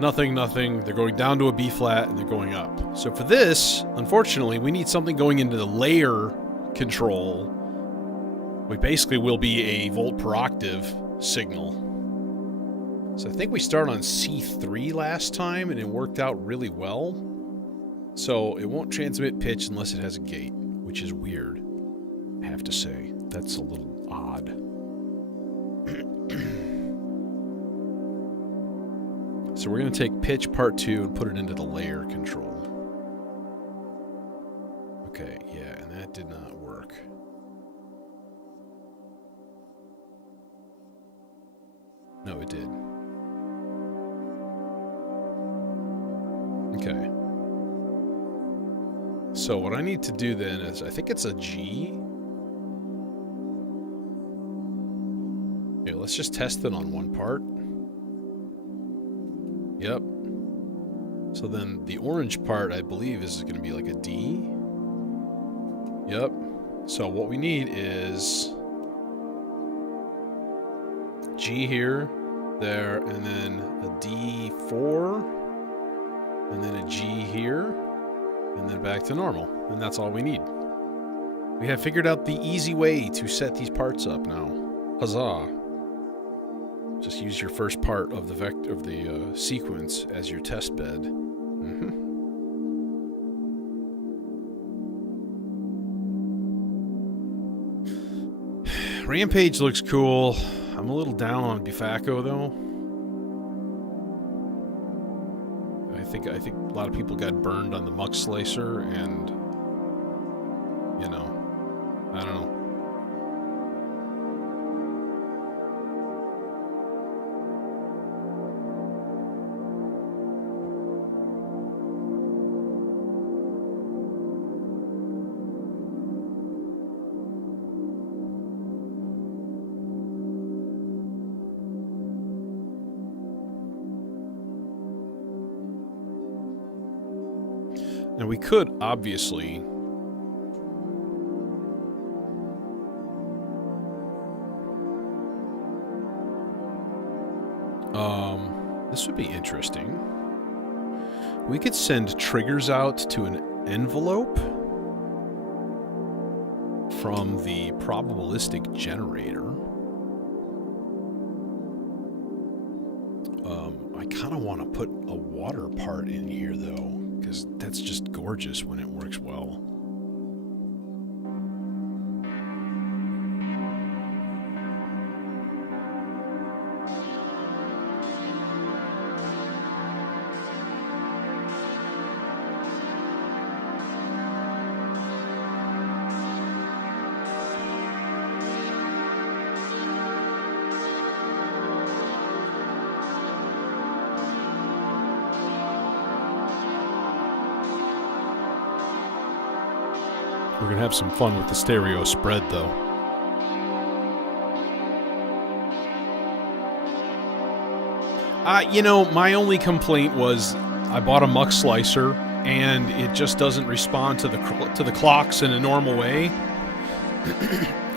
nothing, nothing, they're going down to a B flat, and they're going up. So for this, unfortunately, we need something going into the layer control. We basically will be a volt per octave signal. So I think we started on C3 last time, and it worked out really well. So it won't transmit pitch unless it has a gate, which is weird, I have to say. That's a little odd. So we're going to take pitch part 2 and put it into the layer control. Okay, yeah, and that did not work. No, it did. Okay. So what I need to do then is, I think it's a G. Okay, let's just test it on one part. Yep. So then the orange part, I believe, is going to be like a D. Yep. So what we need is G here, there, and then a D4, and then a G here, and then back to normal. And that's all we need. We have figured out the easy way to set these parts up now. Huzzah. Just use your first part of the vector of the sequence as your test bed. Rampage looks cool. I'm a little down on Bifaco though. I think a lot of people got burned on the Muck Slicer, and you know, I don't know. Now we could obviously this would be interesting. We could send triggers out to an envelope from the probabilistic generator. I kind of want to put a water part in here though, because that's just gorgeous when it works well. We're going to have some fun with the stereo spread, though. You know, my only complaint was I bought a Muck Slicer, and it just doesn't respond to the clocks in a normal way.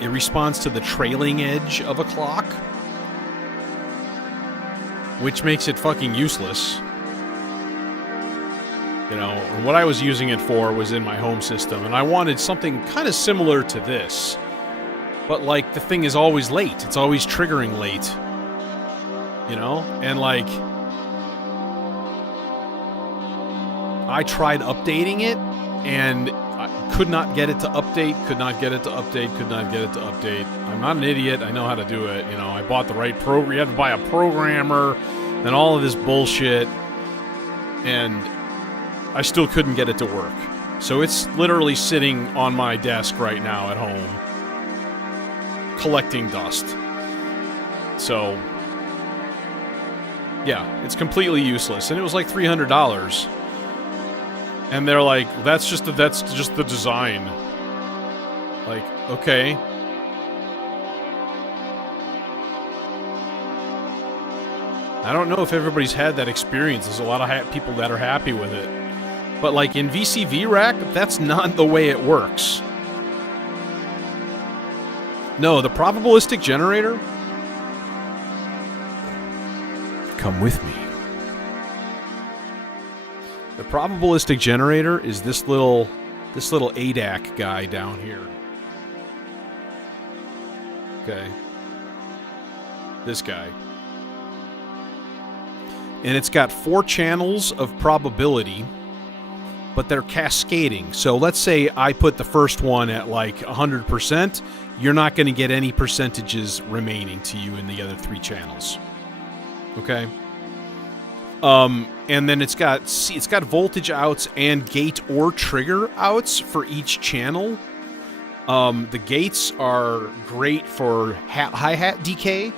It responds to the trailing edge of a clock. which makes it fucking useless. You know, and what I was using it for was in my home system, and I wanted something kind of similar to this. But, like, the thing is always late. It's always triggering late. You know? And, like, I tried updating it, and I could not get it to update, could not get it to update, could not get it to update. I'm not an idiot. I know how to do it. You know, I bought the right program. You had to buy a programmer and all of this bullshit. And I still couldn't get it to work. So it's literally sitting on my desk right now at home, collecting dust. So, yeah, it's completely useless. And it was like $300. And they're like, that's just the design. Like, okay. I don't know if everybody's had that experience. There's a lot of people that are happy with it. But like in VCV-Rack, that's not the way it works. No, the probabilistic generator... Come with me. The probabilistic generator is this little ADAC guy down here. Okay. This guy. And it's got 4 channels of probability, but they're cascading. So let's say I put the first one at like 100%, you're not going to get any percentages remaining to you in the other 3 channels. Okay? And then it's got voltage outs and gate or trigger outs for each channel. The gates are great for hi-hat decay.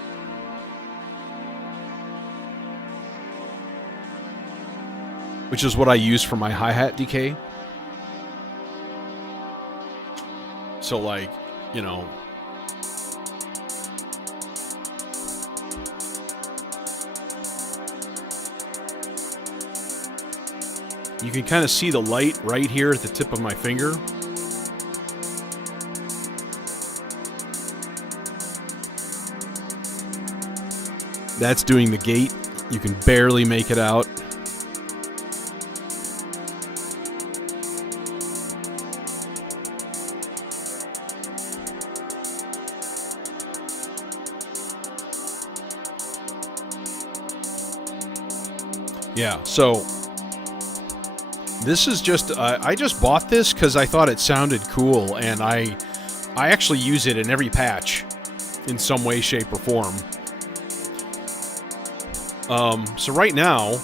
Which is what I use for my hi-hat decay. So, like, you know... You can kind of see the light right here at the tip of my finger. That's doing the gate. You can barely make it out. Yeah, so this is just, I just bought this because I thought it sounded cool, and I actually use it in every patch in some way, shape, or form. So right now,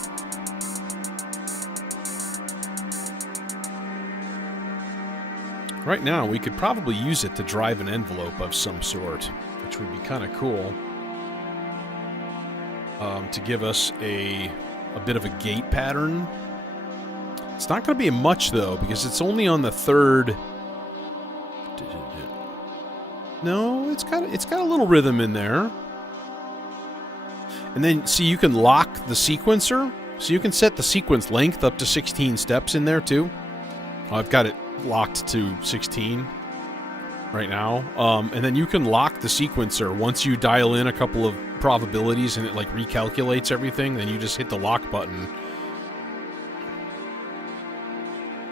we could probably use it to drive an envelope of some sort, which would be kind of cool. To give us a bit of a gate pattern. It's not going to be much, though, because it's only on the 3rd. No, it's got a little rhythm in there. And then, see, you can lock the sequencer. So you can set the sequence length up to 16 steps in there, too. Oh, I've got it locked to 16 right now. And then you can lock the sequencer once you dial in a couple of probabilities and it, like, recalculates everything. Then you just hit the lock button.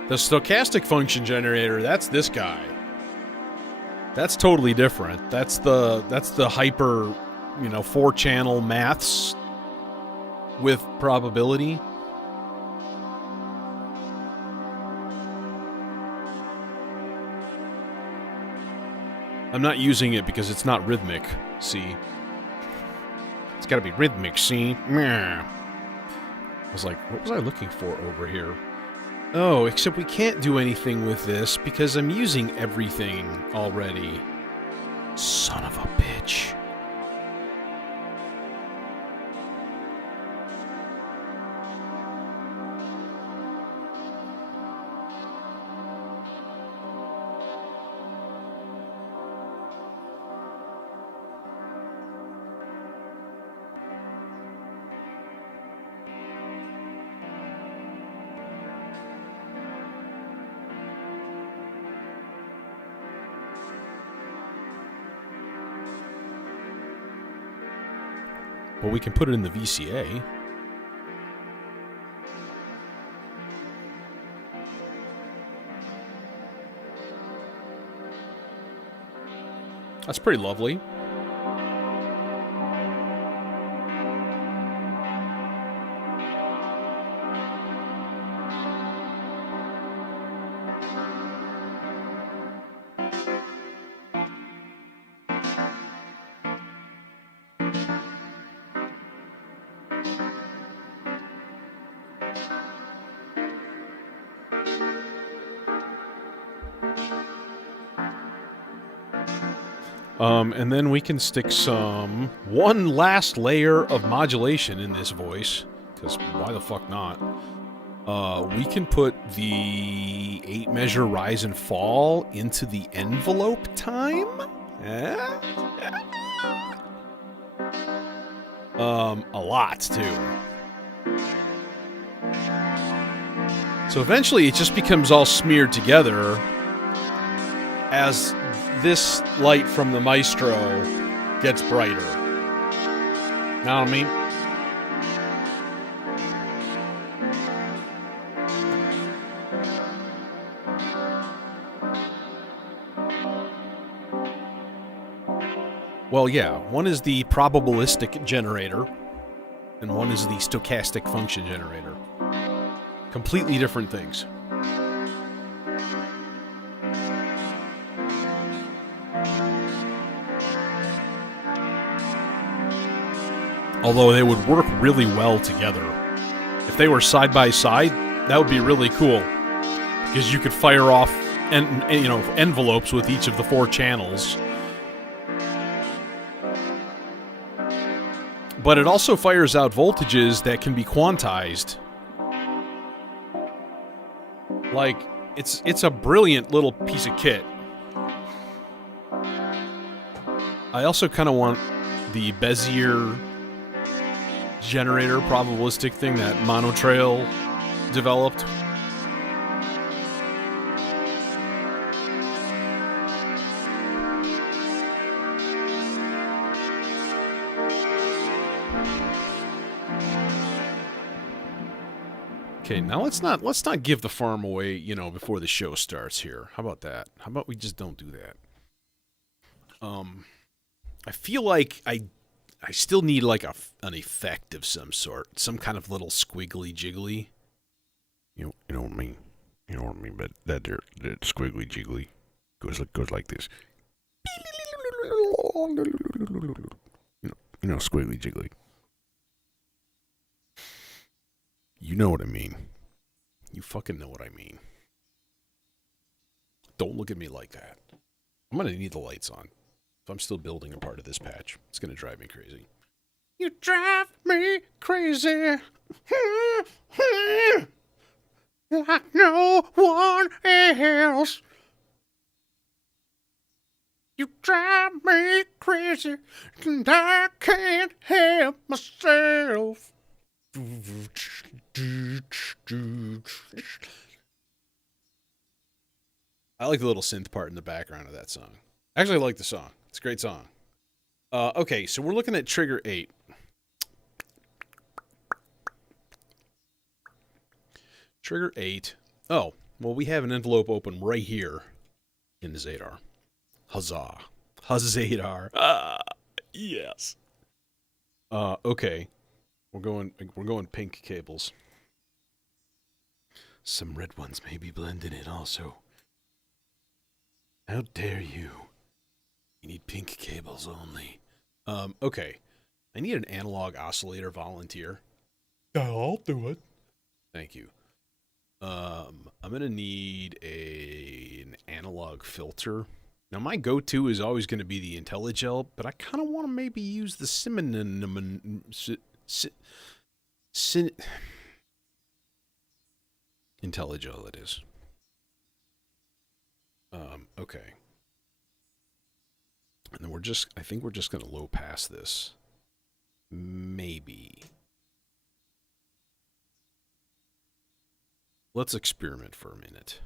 The stochastic function generator, that's this guy. That's totally different. That's the hyper, 4-channel maths with probability. I'm not using it because it's not rhythmic, see? It's gotta be rhythmic, see? I was like, what was I looking for over here? Oh, except we can't do anything with this because I'm using everything already. Son of a bitch. Well, we can put it in the VCA. That's pretty lovely. And then we can stick one last layer of modulation in this voice, because why the fuck not? We can put the 8-measure rise and fall into the envelope time. A lot too. So eventually it just becomes all smeared together as this light from the maestro gets brighter. Know what I mean? Well, yeah, one is the probabilistic generator, and one is the stochastic function generator. Completely different things. Although they would work really well together. If they were side by side, that would be really cool. Because you could fire off envelopes with each of the 4 channels. But it also fires out voltages that can be quantized. Like, it's a brilliant little piece of kit. I also kind of want the Bezier generator probabilistic thing that Monotrail developed. Okay, now let's not give the farm away, before the show starts here. How about that? How about we just don't do that? I feel like I still need like an effect of some sort, some kind of little squiggly jiggly. You know what I mean? You know what I mean? But that squiggly jiggly goes like this. You know, squiggly jiggly. You know what I mean. You fucking know what I mean. Don't look at me like that. I'm gonna need the lights on. If I'm still building a part of this patch, it's gonna drive me crazy. You drive me crazy. Like no one else. You drive me crazy, and I can't help myself. I like the little synth part in the background of that song. Actually, I like the song. It's a great song. Okay, so we're looking at trigger 8. Trigger 8. Oh, well, we have an envelope open right here in the Zadar. Huzzah. Huzzadar. Yes. Okay. We're going pink cables. Some red ones may be blended in also. How dare you? You need pink cables only. Okay. I need an analog oscillator volunteer. I'll do it. Thank you. I'm gonna need an analog filter. Now my go-to is always going to be the IntelliGel, but I kind of want to maybe use the IntelliGel it is. Okay. And then I think we're just going to low pass this. Maybe. Let's experiment for a minute.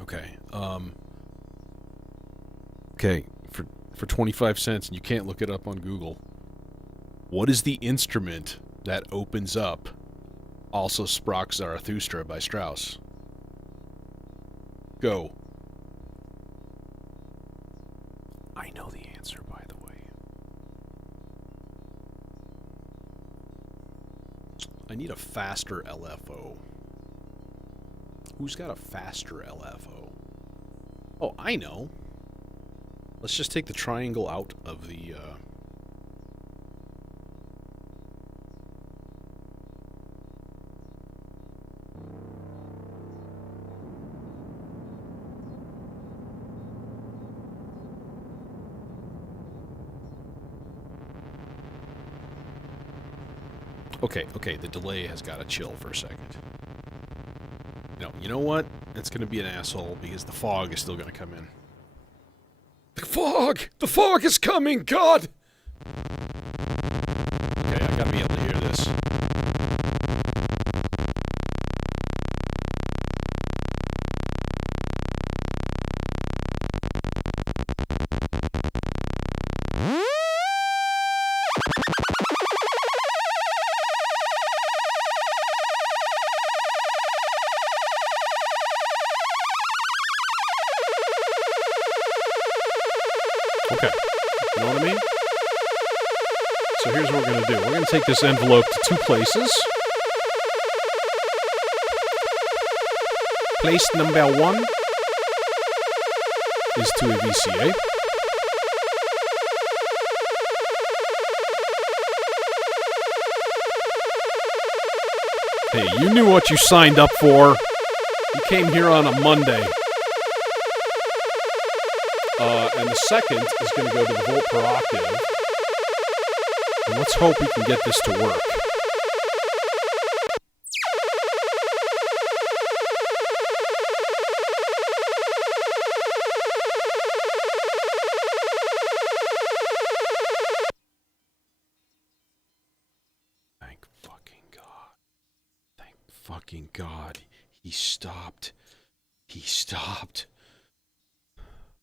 Okay. Okay. For 25 cents, and you can't look it up on Google. What is the instrument that opens up Also Sprach Zarathustra by Strauss? Go. I know the answer, by the way. I need a faster LFO. Who's got a faster LFO? Oh, I know. Let's just take the triangle out of the... Okay, the delay has got to chill for a second. No, you know what? It's going to be an asshole because the fog is still going to come in. The fog! The fog is coming, God! Okay, I gotta be able to hear this. Okay, you know what I mean? So here's what we're going to do. We're going to take this envelope to two places. Place number 1 is to a VCA. Hey, you knew what you signed up for. You came here on a Monday. And the second is going to go to the volt per octave. And let's hope we can get this to work. Thank fucking God. Thank fucking God. He stopped. He stopped.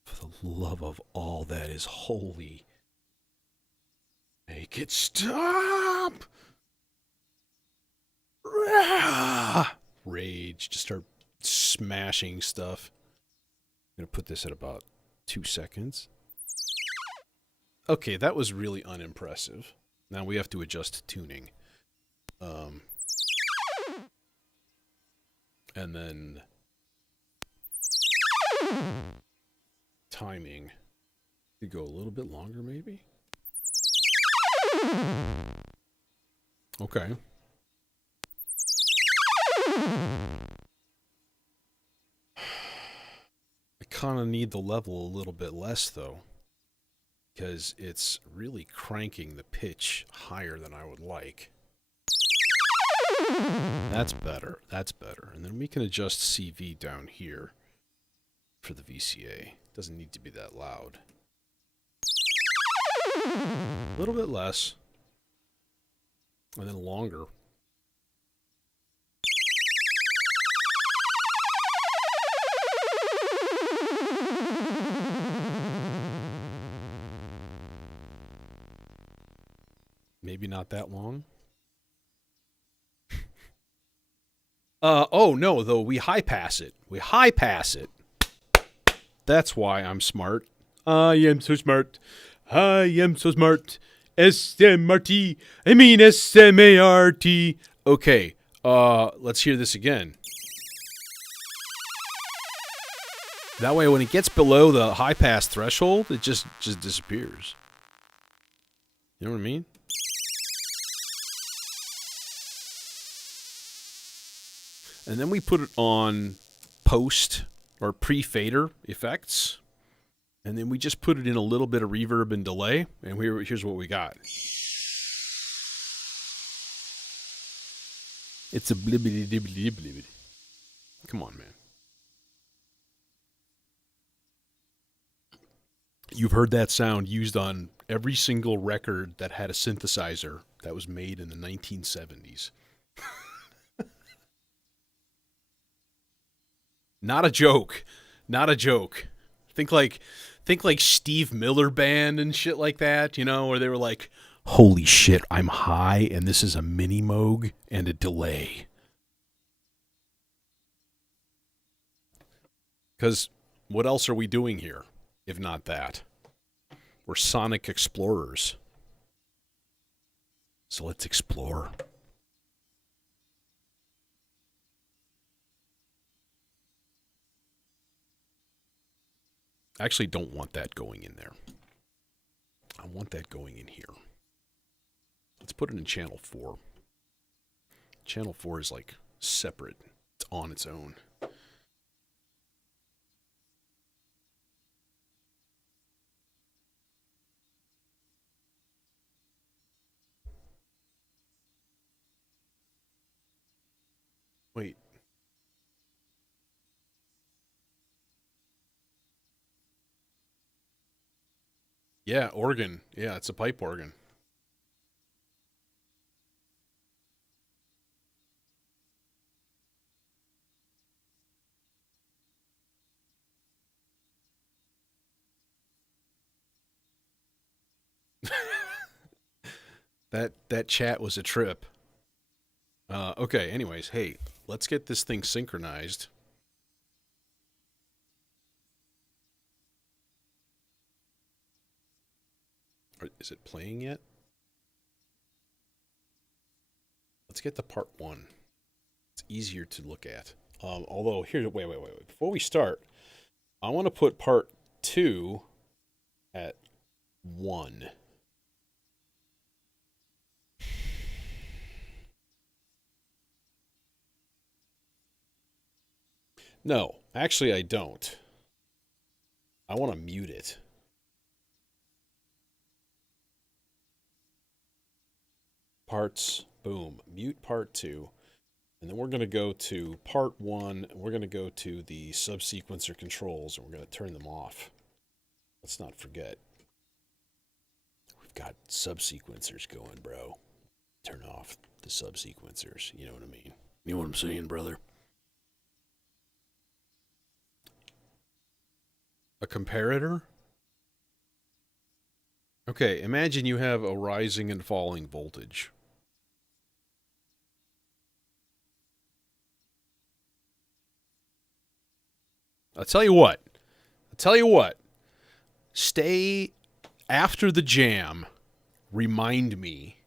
For the love of all that is holy, make it stop! Rage. Just start smashing stuff. I'm going to put this at about 2 seconds. Okay, that was really unimpressive. Now we have to adjust tuning. And then... timing. Could go a little bit longer, maybe? Okay. I kind of need the level a little bit less, though. Because it's really cranking the pitch higher than I would like. That's better. That's better. And then we can adjust CV down here for the VCA. Doesn't need to be that loud. A little bit less. And then longer. Maybe not that long. Oh no, though, we high pass it. We high pass it. That's why I'm smart. I am so smart. I am so smart. S-M-R-T. I mean S-M-A-R-T. Okay, let's hear this again. That way when it gets below the high pass threshold, it just disappears. You know what I mean? And then we put it on post or pre-fader effects. And then we just put it in a little bit of reverb and delay. And here's what we got. It's a blibbity dibbity dibbity. Come on, man. You've heard that sound used on every single record that had a synthesizer that was made in the 1970s. Not a joke. Not a joke. Think like Steve Miller Band and shit like that, you know, where they were like, "Holy shit, I'm high and this is a mini Moog and a delay." Cuz what else are we doing here if not that? We're sonic explorers. So let's explore. I actually don't want that going in there. I want that going in here. Let's put it in channel 4. Channel 4 is like separate. It's on its own. Wait. Yeah, organ. Yeah, it's a pipe organ. That chat was a trip. Okay, anyways, hey, let's get this thing synchronized. Is it playing yet? Let's get to part 1. It's easier to look at. Although, here, wait. Before we start, I want to put part 2 at 1. No, actually I don't. I want to mute it. Parts, boom, mute part 2. And then we're going to go to part 1. And we're going to go to the subsequencer controls and we're going to turn them off. Let's not forget. We've got subsequencers going, bro. Turn off the subsequencers. You know what I mean? You know what I'm saying, brother? A comparator? Okay, imagine you have a rising and falling voltage. I'll tell you what. Stay after the jam. Remind me.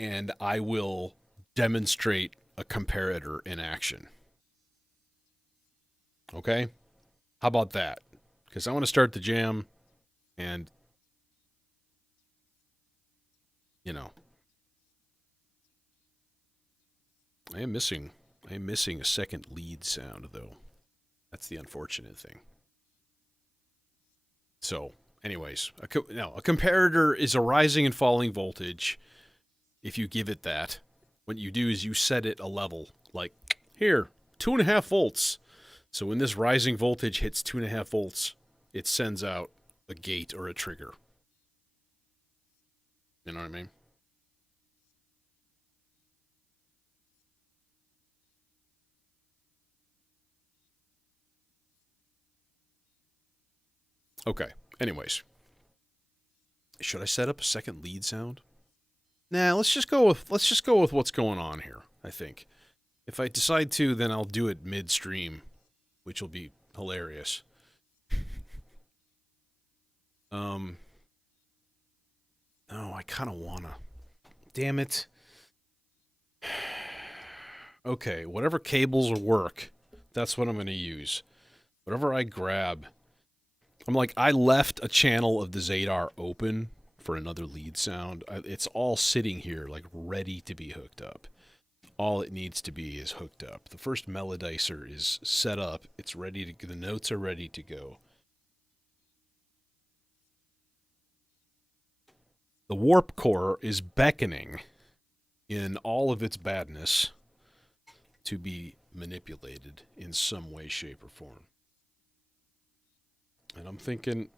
And I will demonstrate a comparator in action. Okay? How about that? Because I want to start the jam and, you know, I am missing a second lead sound, though. That's the unfortunate thing. So, anyways, a comparator is a rising and falling voltage. If you give it that, what you do is you set it a level. Like, here, 2.5 volts. So when this rising voltage hits 2.5 volts, it sends out a gate or a trigger. You know what I mean? Okay. Anyways, should I set up a second lead sound? Nah, let's just go with what's going on here, I think. If I decide to, then I'll do it midstream, which will be hilarious. No, I kind of wanna. Damn it. Okay, whatever cables work, that's what I'm going to use. Whatever I grab. I'm like, I left a channel of the Zadar open for another lead sound. It's all sitting here, like, ready to be hooked up. All it needs to be is hooked up. The first melodizer is set up. It's ready to, the notes are ready to go. The warp core is beckoning in all of its badness to be manipulated in some way, shape, or form. And I'm thinking,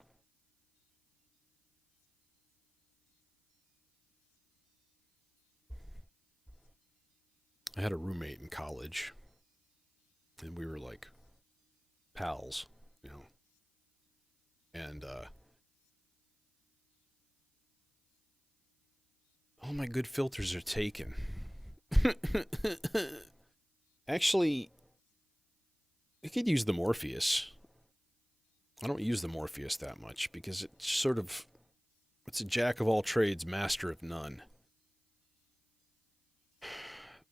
I had a roommate in college, and we were like pals, you know. And all my good filters are taken. Actually, we could use the Morpheus. I don't use the Morpheus that much because it's a jack of all trades, master of none.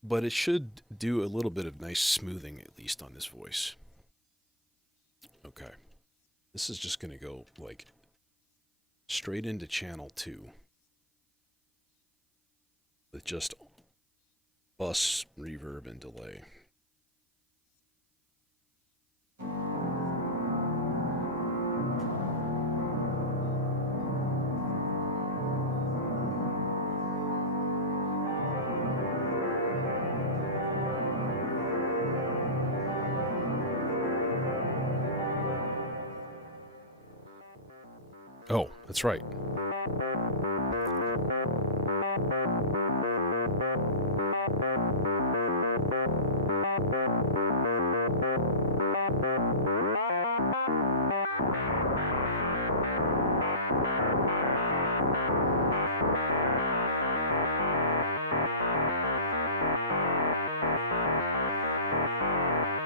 But it should do a little bit of nice smoothing, at least on this voice. Okay. This is just going to go, like, straight into channel 2. With just bus, reverb, and delay. Oh, that's right.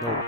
Nope.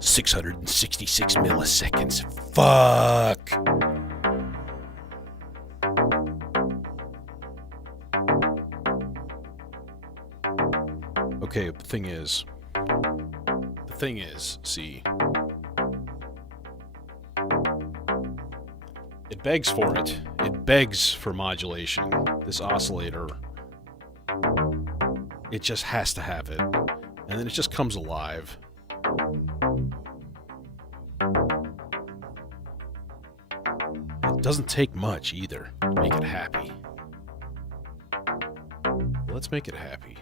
.666 milliseconds. Fuck. Okay, the thing is, see, it begs for it. It begs for modulation. This oscillator, it just has to have it. And then it just comes alive. It doesn't take much either to make it happy. Let's make it happy.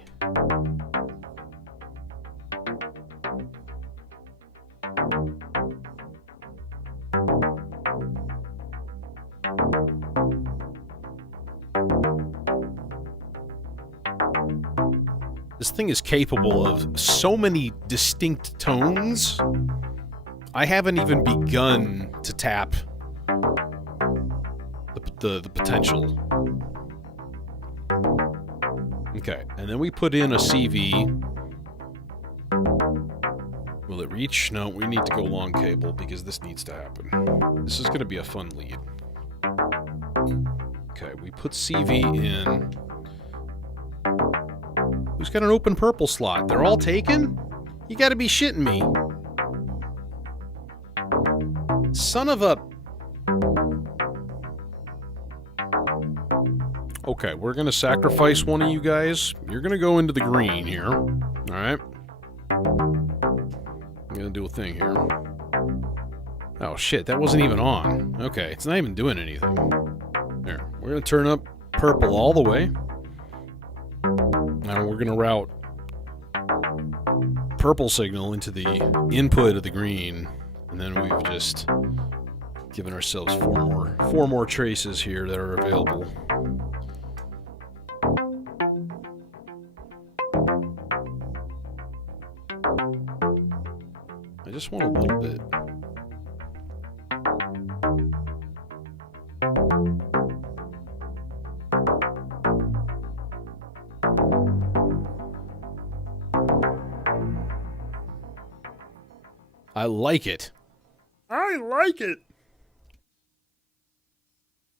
This thing is capable of so many distinct tones. I haven't even begun to tap the potential. Okay, and then we put in a CV. Will it reach? No, we need to go long cable because this needs to happen. This is going to be a fun lead. Okay, we put CV in. Who's got an open purple slot? They're all taken? You gotta be shitting me. Son of a... Okay, we're gonna sacrifice one of you guys. You're gonna go into the green here. Alright. I'm gonna do a thing here. Oh shit, that wasn't even on. Okay, it's not even doing anything. There, we're gonna turn up purple all the way. Now we're going to route purple signal into the input of the green, and then we've just given ourselves four more traces here that are available. I just want a little bit. I like it. I like it.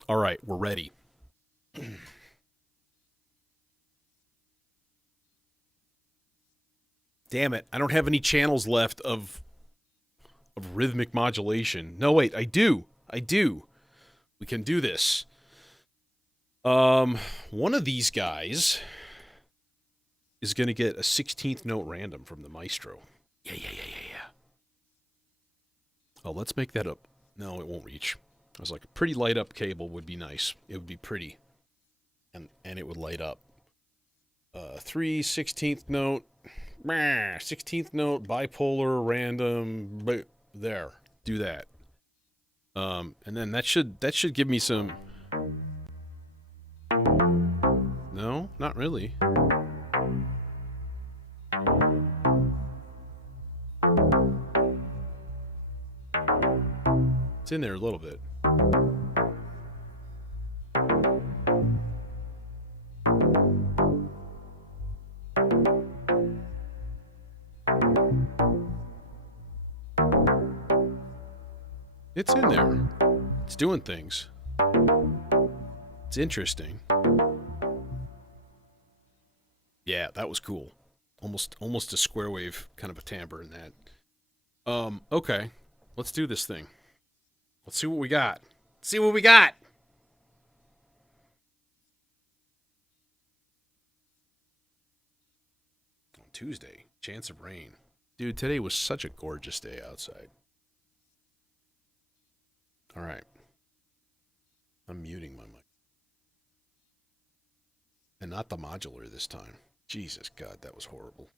All right, we're ready. Damn it, I don't have any channels left of rhythmic modulation. No, wait, I do. We can do this. One of these guys is going to get a 16th note random from the maestro. Yeah. Oh, let's make that up. No, it won't reach. I was like, a pretty light up cable would be nice. It would be pretty. And it would light up. 3 16th note. 16th note, bipolar, random. There. Do that. And then that should give me some... No, not really. It's in there a little bit. It's in there. It's doing things. It's interesting. Yeah, that was cool. Almost a square wave kind of a timbre in that. Okay. Let's do this thing. Let's see what we got. On Tuesday, chance of rain. Dude, today was such a gorgeous day outside. All right. I'm muting my mic. And not the modular this time. Jesus, God, that was horrible.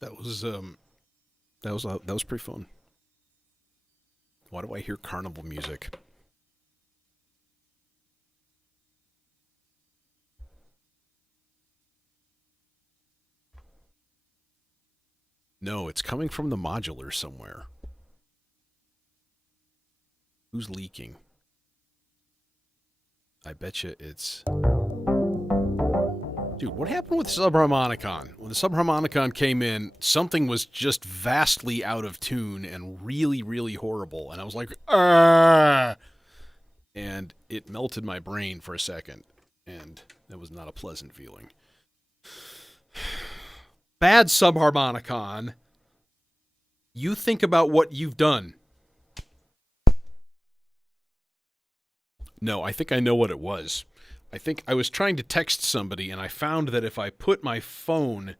That was pretty fun. Why do I hear carnival music? No, it's coming from the modular somewhere. Who's leaking? I bet you it's... Dude, what happened with Subharmonicon? When the Subharmonicon came in, something was just vastly out of tune and really, really horrible. And I was like, ah! And it melted my brain for a second. And that was not a pleasant feeling. Bad Subharmonicon. You think about what you've done. No, I think I know what it was. I think I was trying to text somebody, and I found that if I put my phone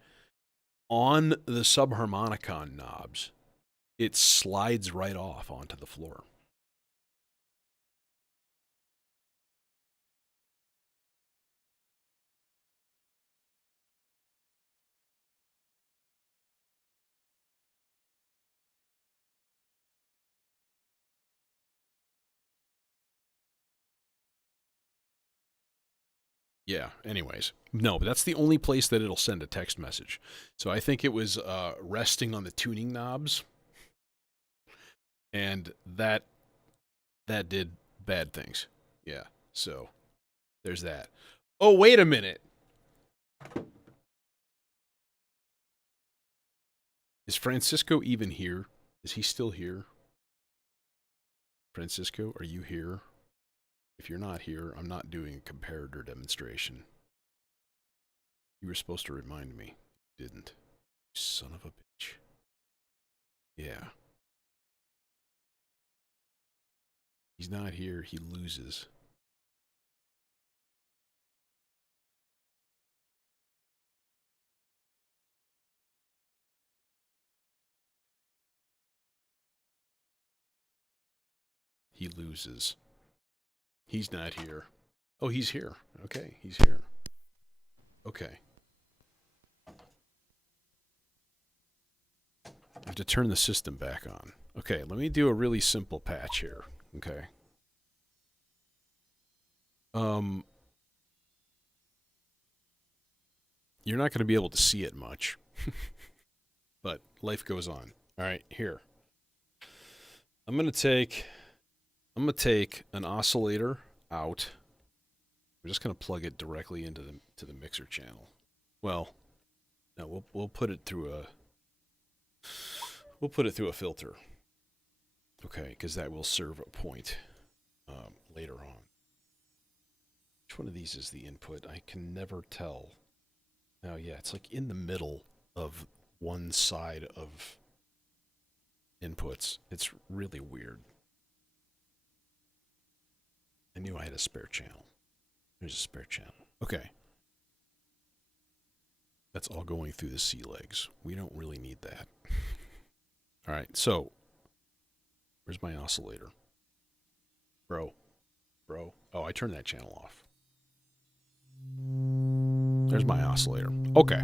on the Subharmonicon knobs, it slides right off onto the floor. Yeah, anyways. No, but that's the only place that it'll send a text message. So I think it was resting on the tuning knobs. And that did bad things. Yeah, so there's that. Oh, wait a minute. Is Francisco even here? Is he still here? Francisco, are you here? If you're not here, I'm not doing a comparator demonstration. You were supposed to remind me. You didn't. You son of a bitch. Yeah. He's not here. He loses. He loses. He's not here. Oh, he's here. Okay, he's here. Okay. I have to turn the system back on. Okay, let me do a really simple patch here. Okay. You're not going to be able to see it much. But life goes on. All right, here. I'm going to take an oscillator out. We're just going to plug it directly into the mixer channel. Well, no, we'll put it through a filter. Okay, because that will serve a point later on. Which one of these is the input? I can never tell. Oh yeah, it's like in the middle of one side of inputs. It's really weird. I knew I had a spare channel. There's a spare channel. Okay. That's all going through the C legs. We don't really need that. All right, so where's my oscillator? Bro. Oh, I turned that channel off. There's my oscillator. Okay.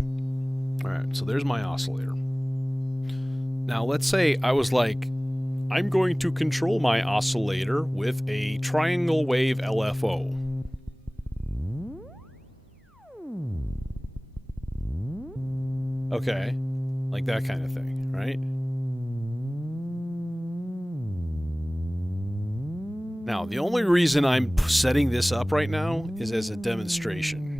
All right, so there's my oscillator. Now, let's say I was like, I'm going to control my oscillator with a triangle wave LFO. Okay, like that kind of thing, right? Now, the only reason I'm setting this up right now is as a demonstration.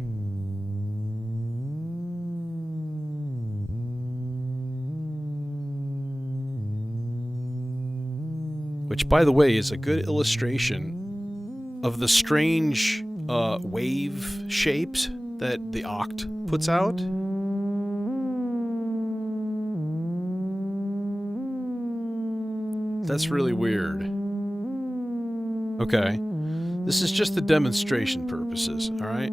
Which, by the way, is a good illustration of the strange wave shapes that the Oct puts out. That's really weird. Okay. This is just the demonstration purposes, alright?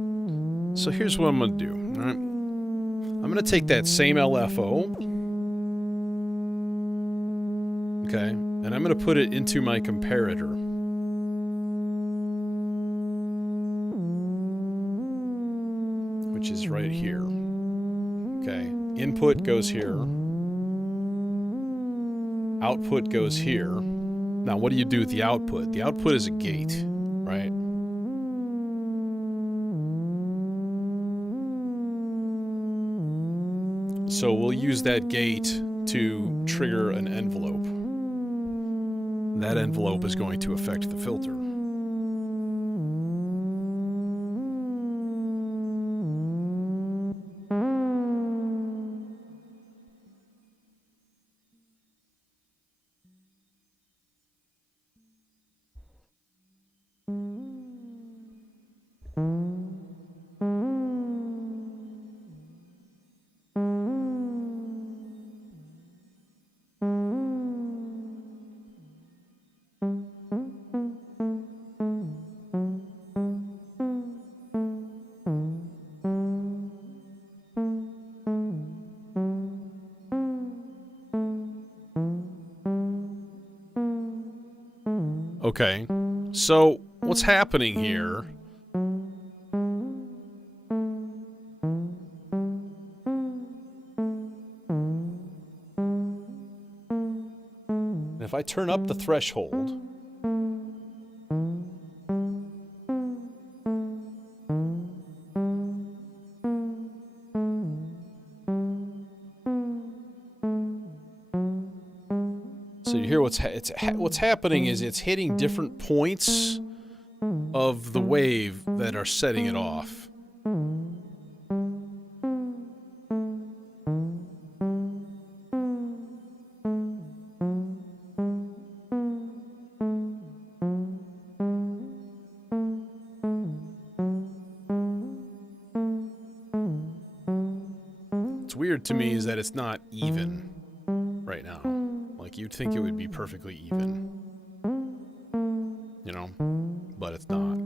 So here's what I'm going to do, alright? I'm going to take that same LFO. Okay. And I'm going to put it into my comparator. Which is right here. Okay. Input goes here. Output goes here. Now, what do you do with the output? The output is a gate, right? So we'll use that gate to trigger an envelope. That envelope is going to affect the filter. Okay, so what's happening here? If I turn up the threshold, so you hear what's happening is it's hitting different points of the wave that are setting it off. What's weird to me is that it's not even right now. Like, you'd think it would be perfectly even. You know? But it's not.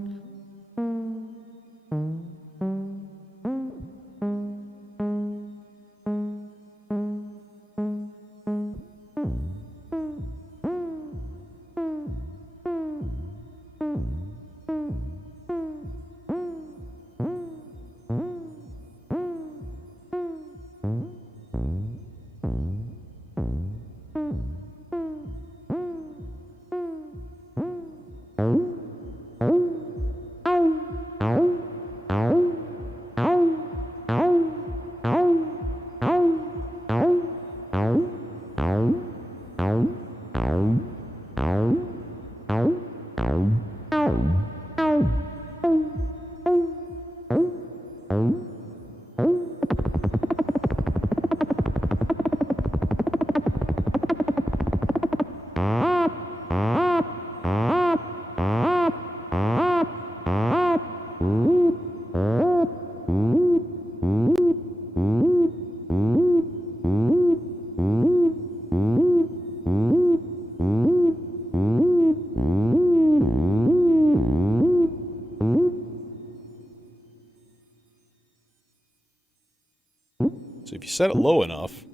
So if you set it low enough,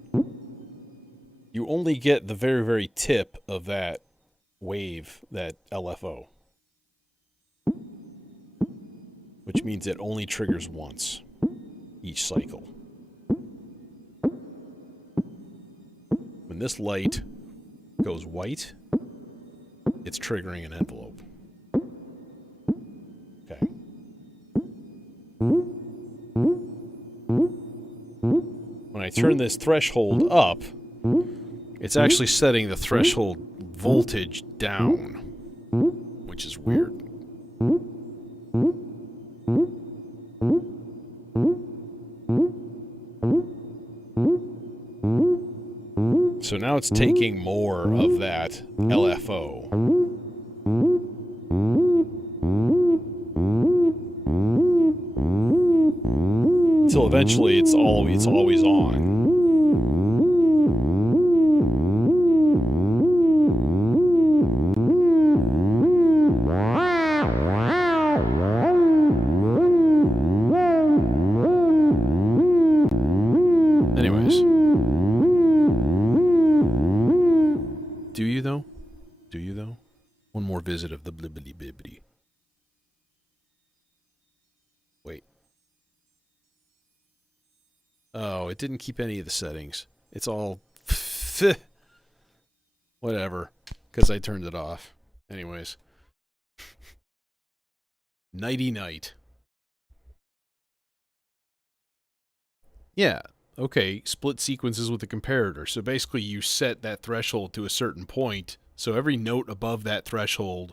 you only get the very, very tip of that wave, that LFO. Which means it only triggers once each cycle. When this light goes white, it's triggering an envelope. Okay. When I turn this threshold up, it's actually setting the threshold voltage down, which is weird. So now it's taking more of that LFO. Until eventually it's always on. Anyways. Do you though? Do you though? One more visit of the blibbity bibbity. Wait. Oh, it didn't keep any of the settings. It's all... Whatever. Because I turned it off. Anyways. Nighty night. Yeah. Okay. Split sequences with a comparator. So basically you set that threshold to a certain point. So every note above that threshold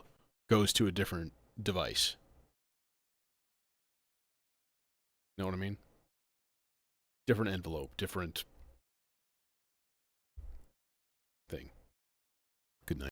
goes to a different device. Know what I mean? Different envelope, different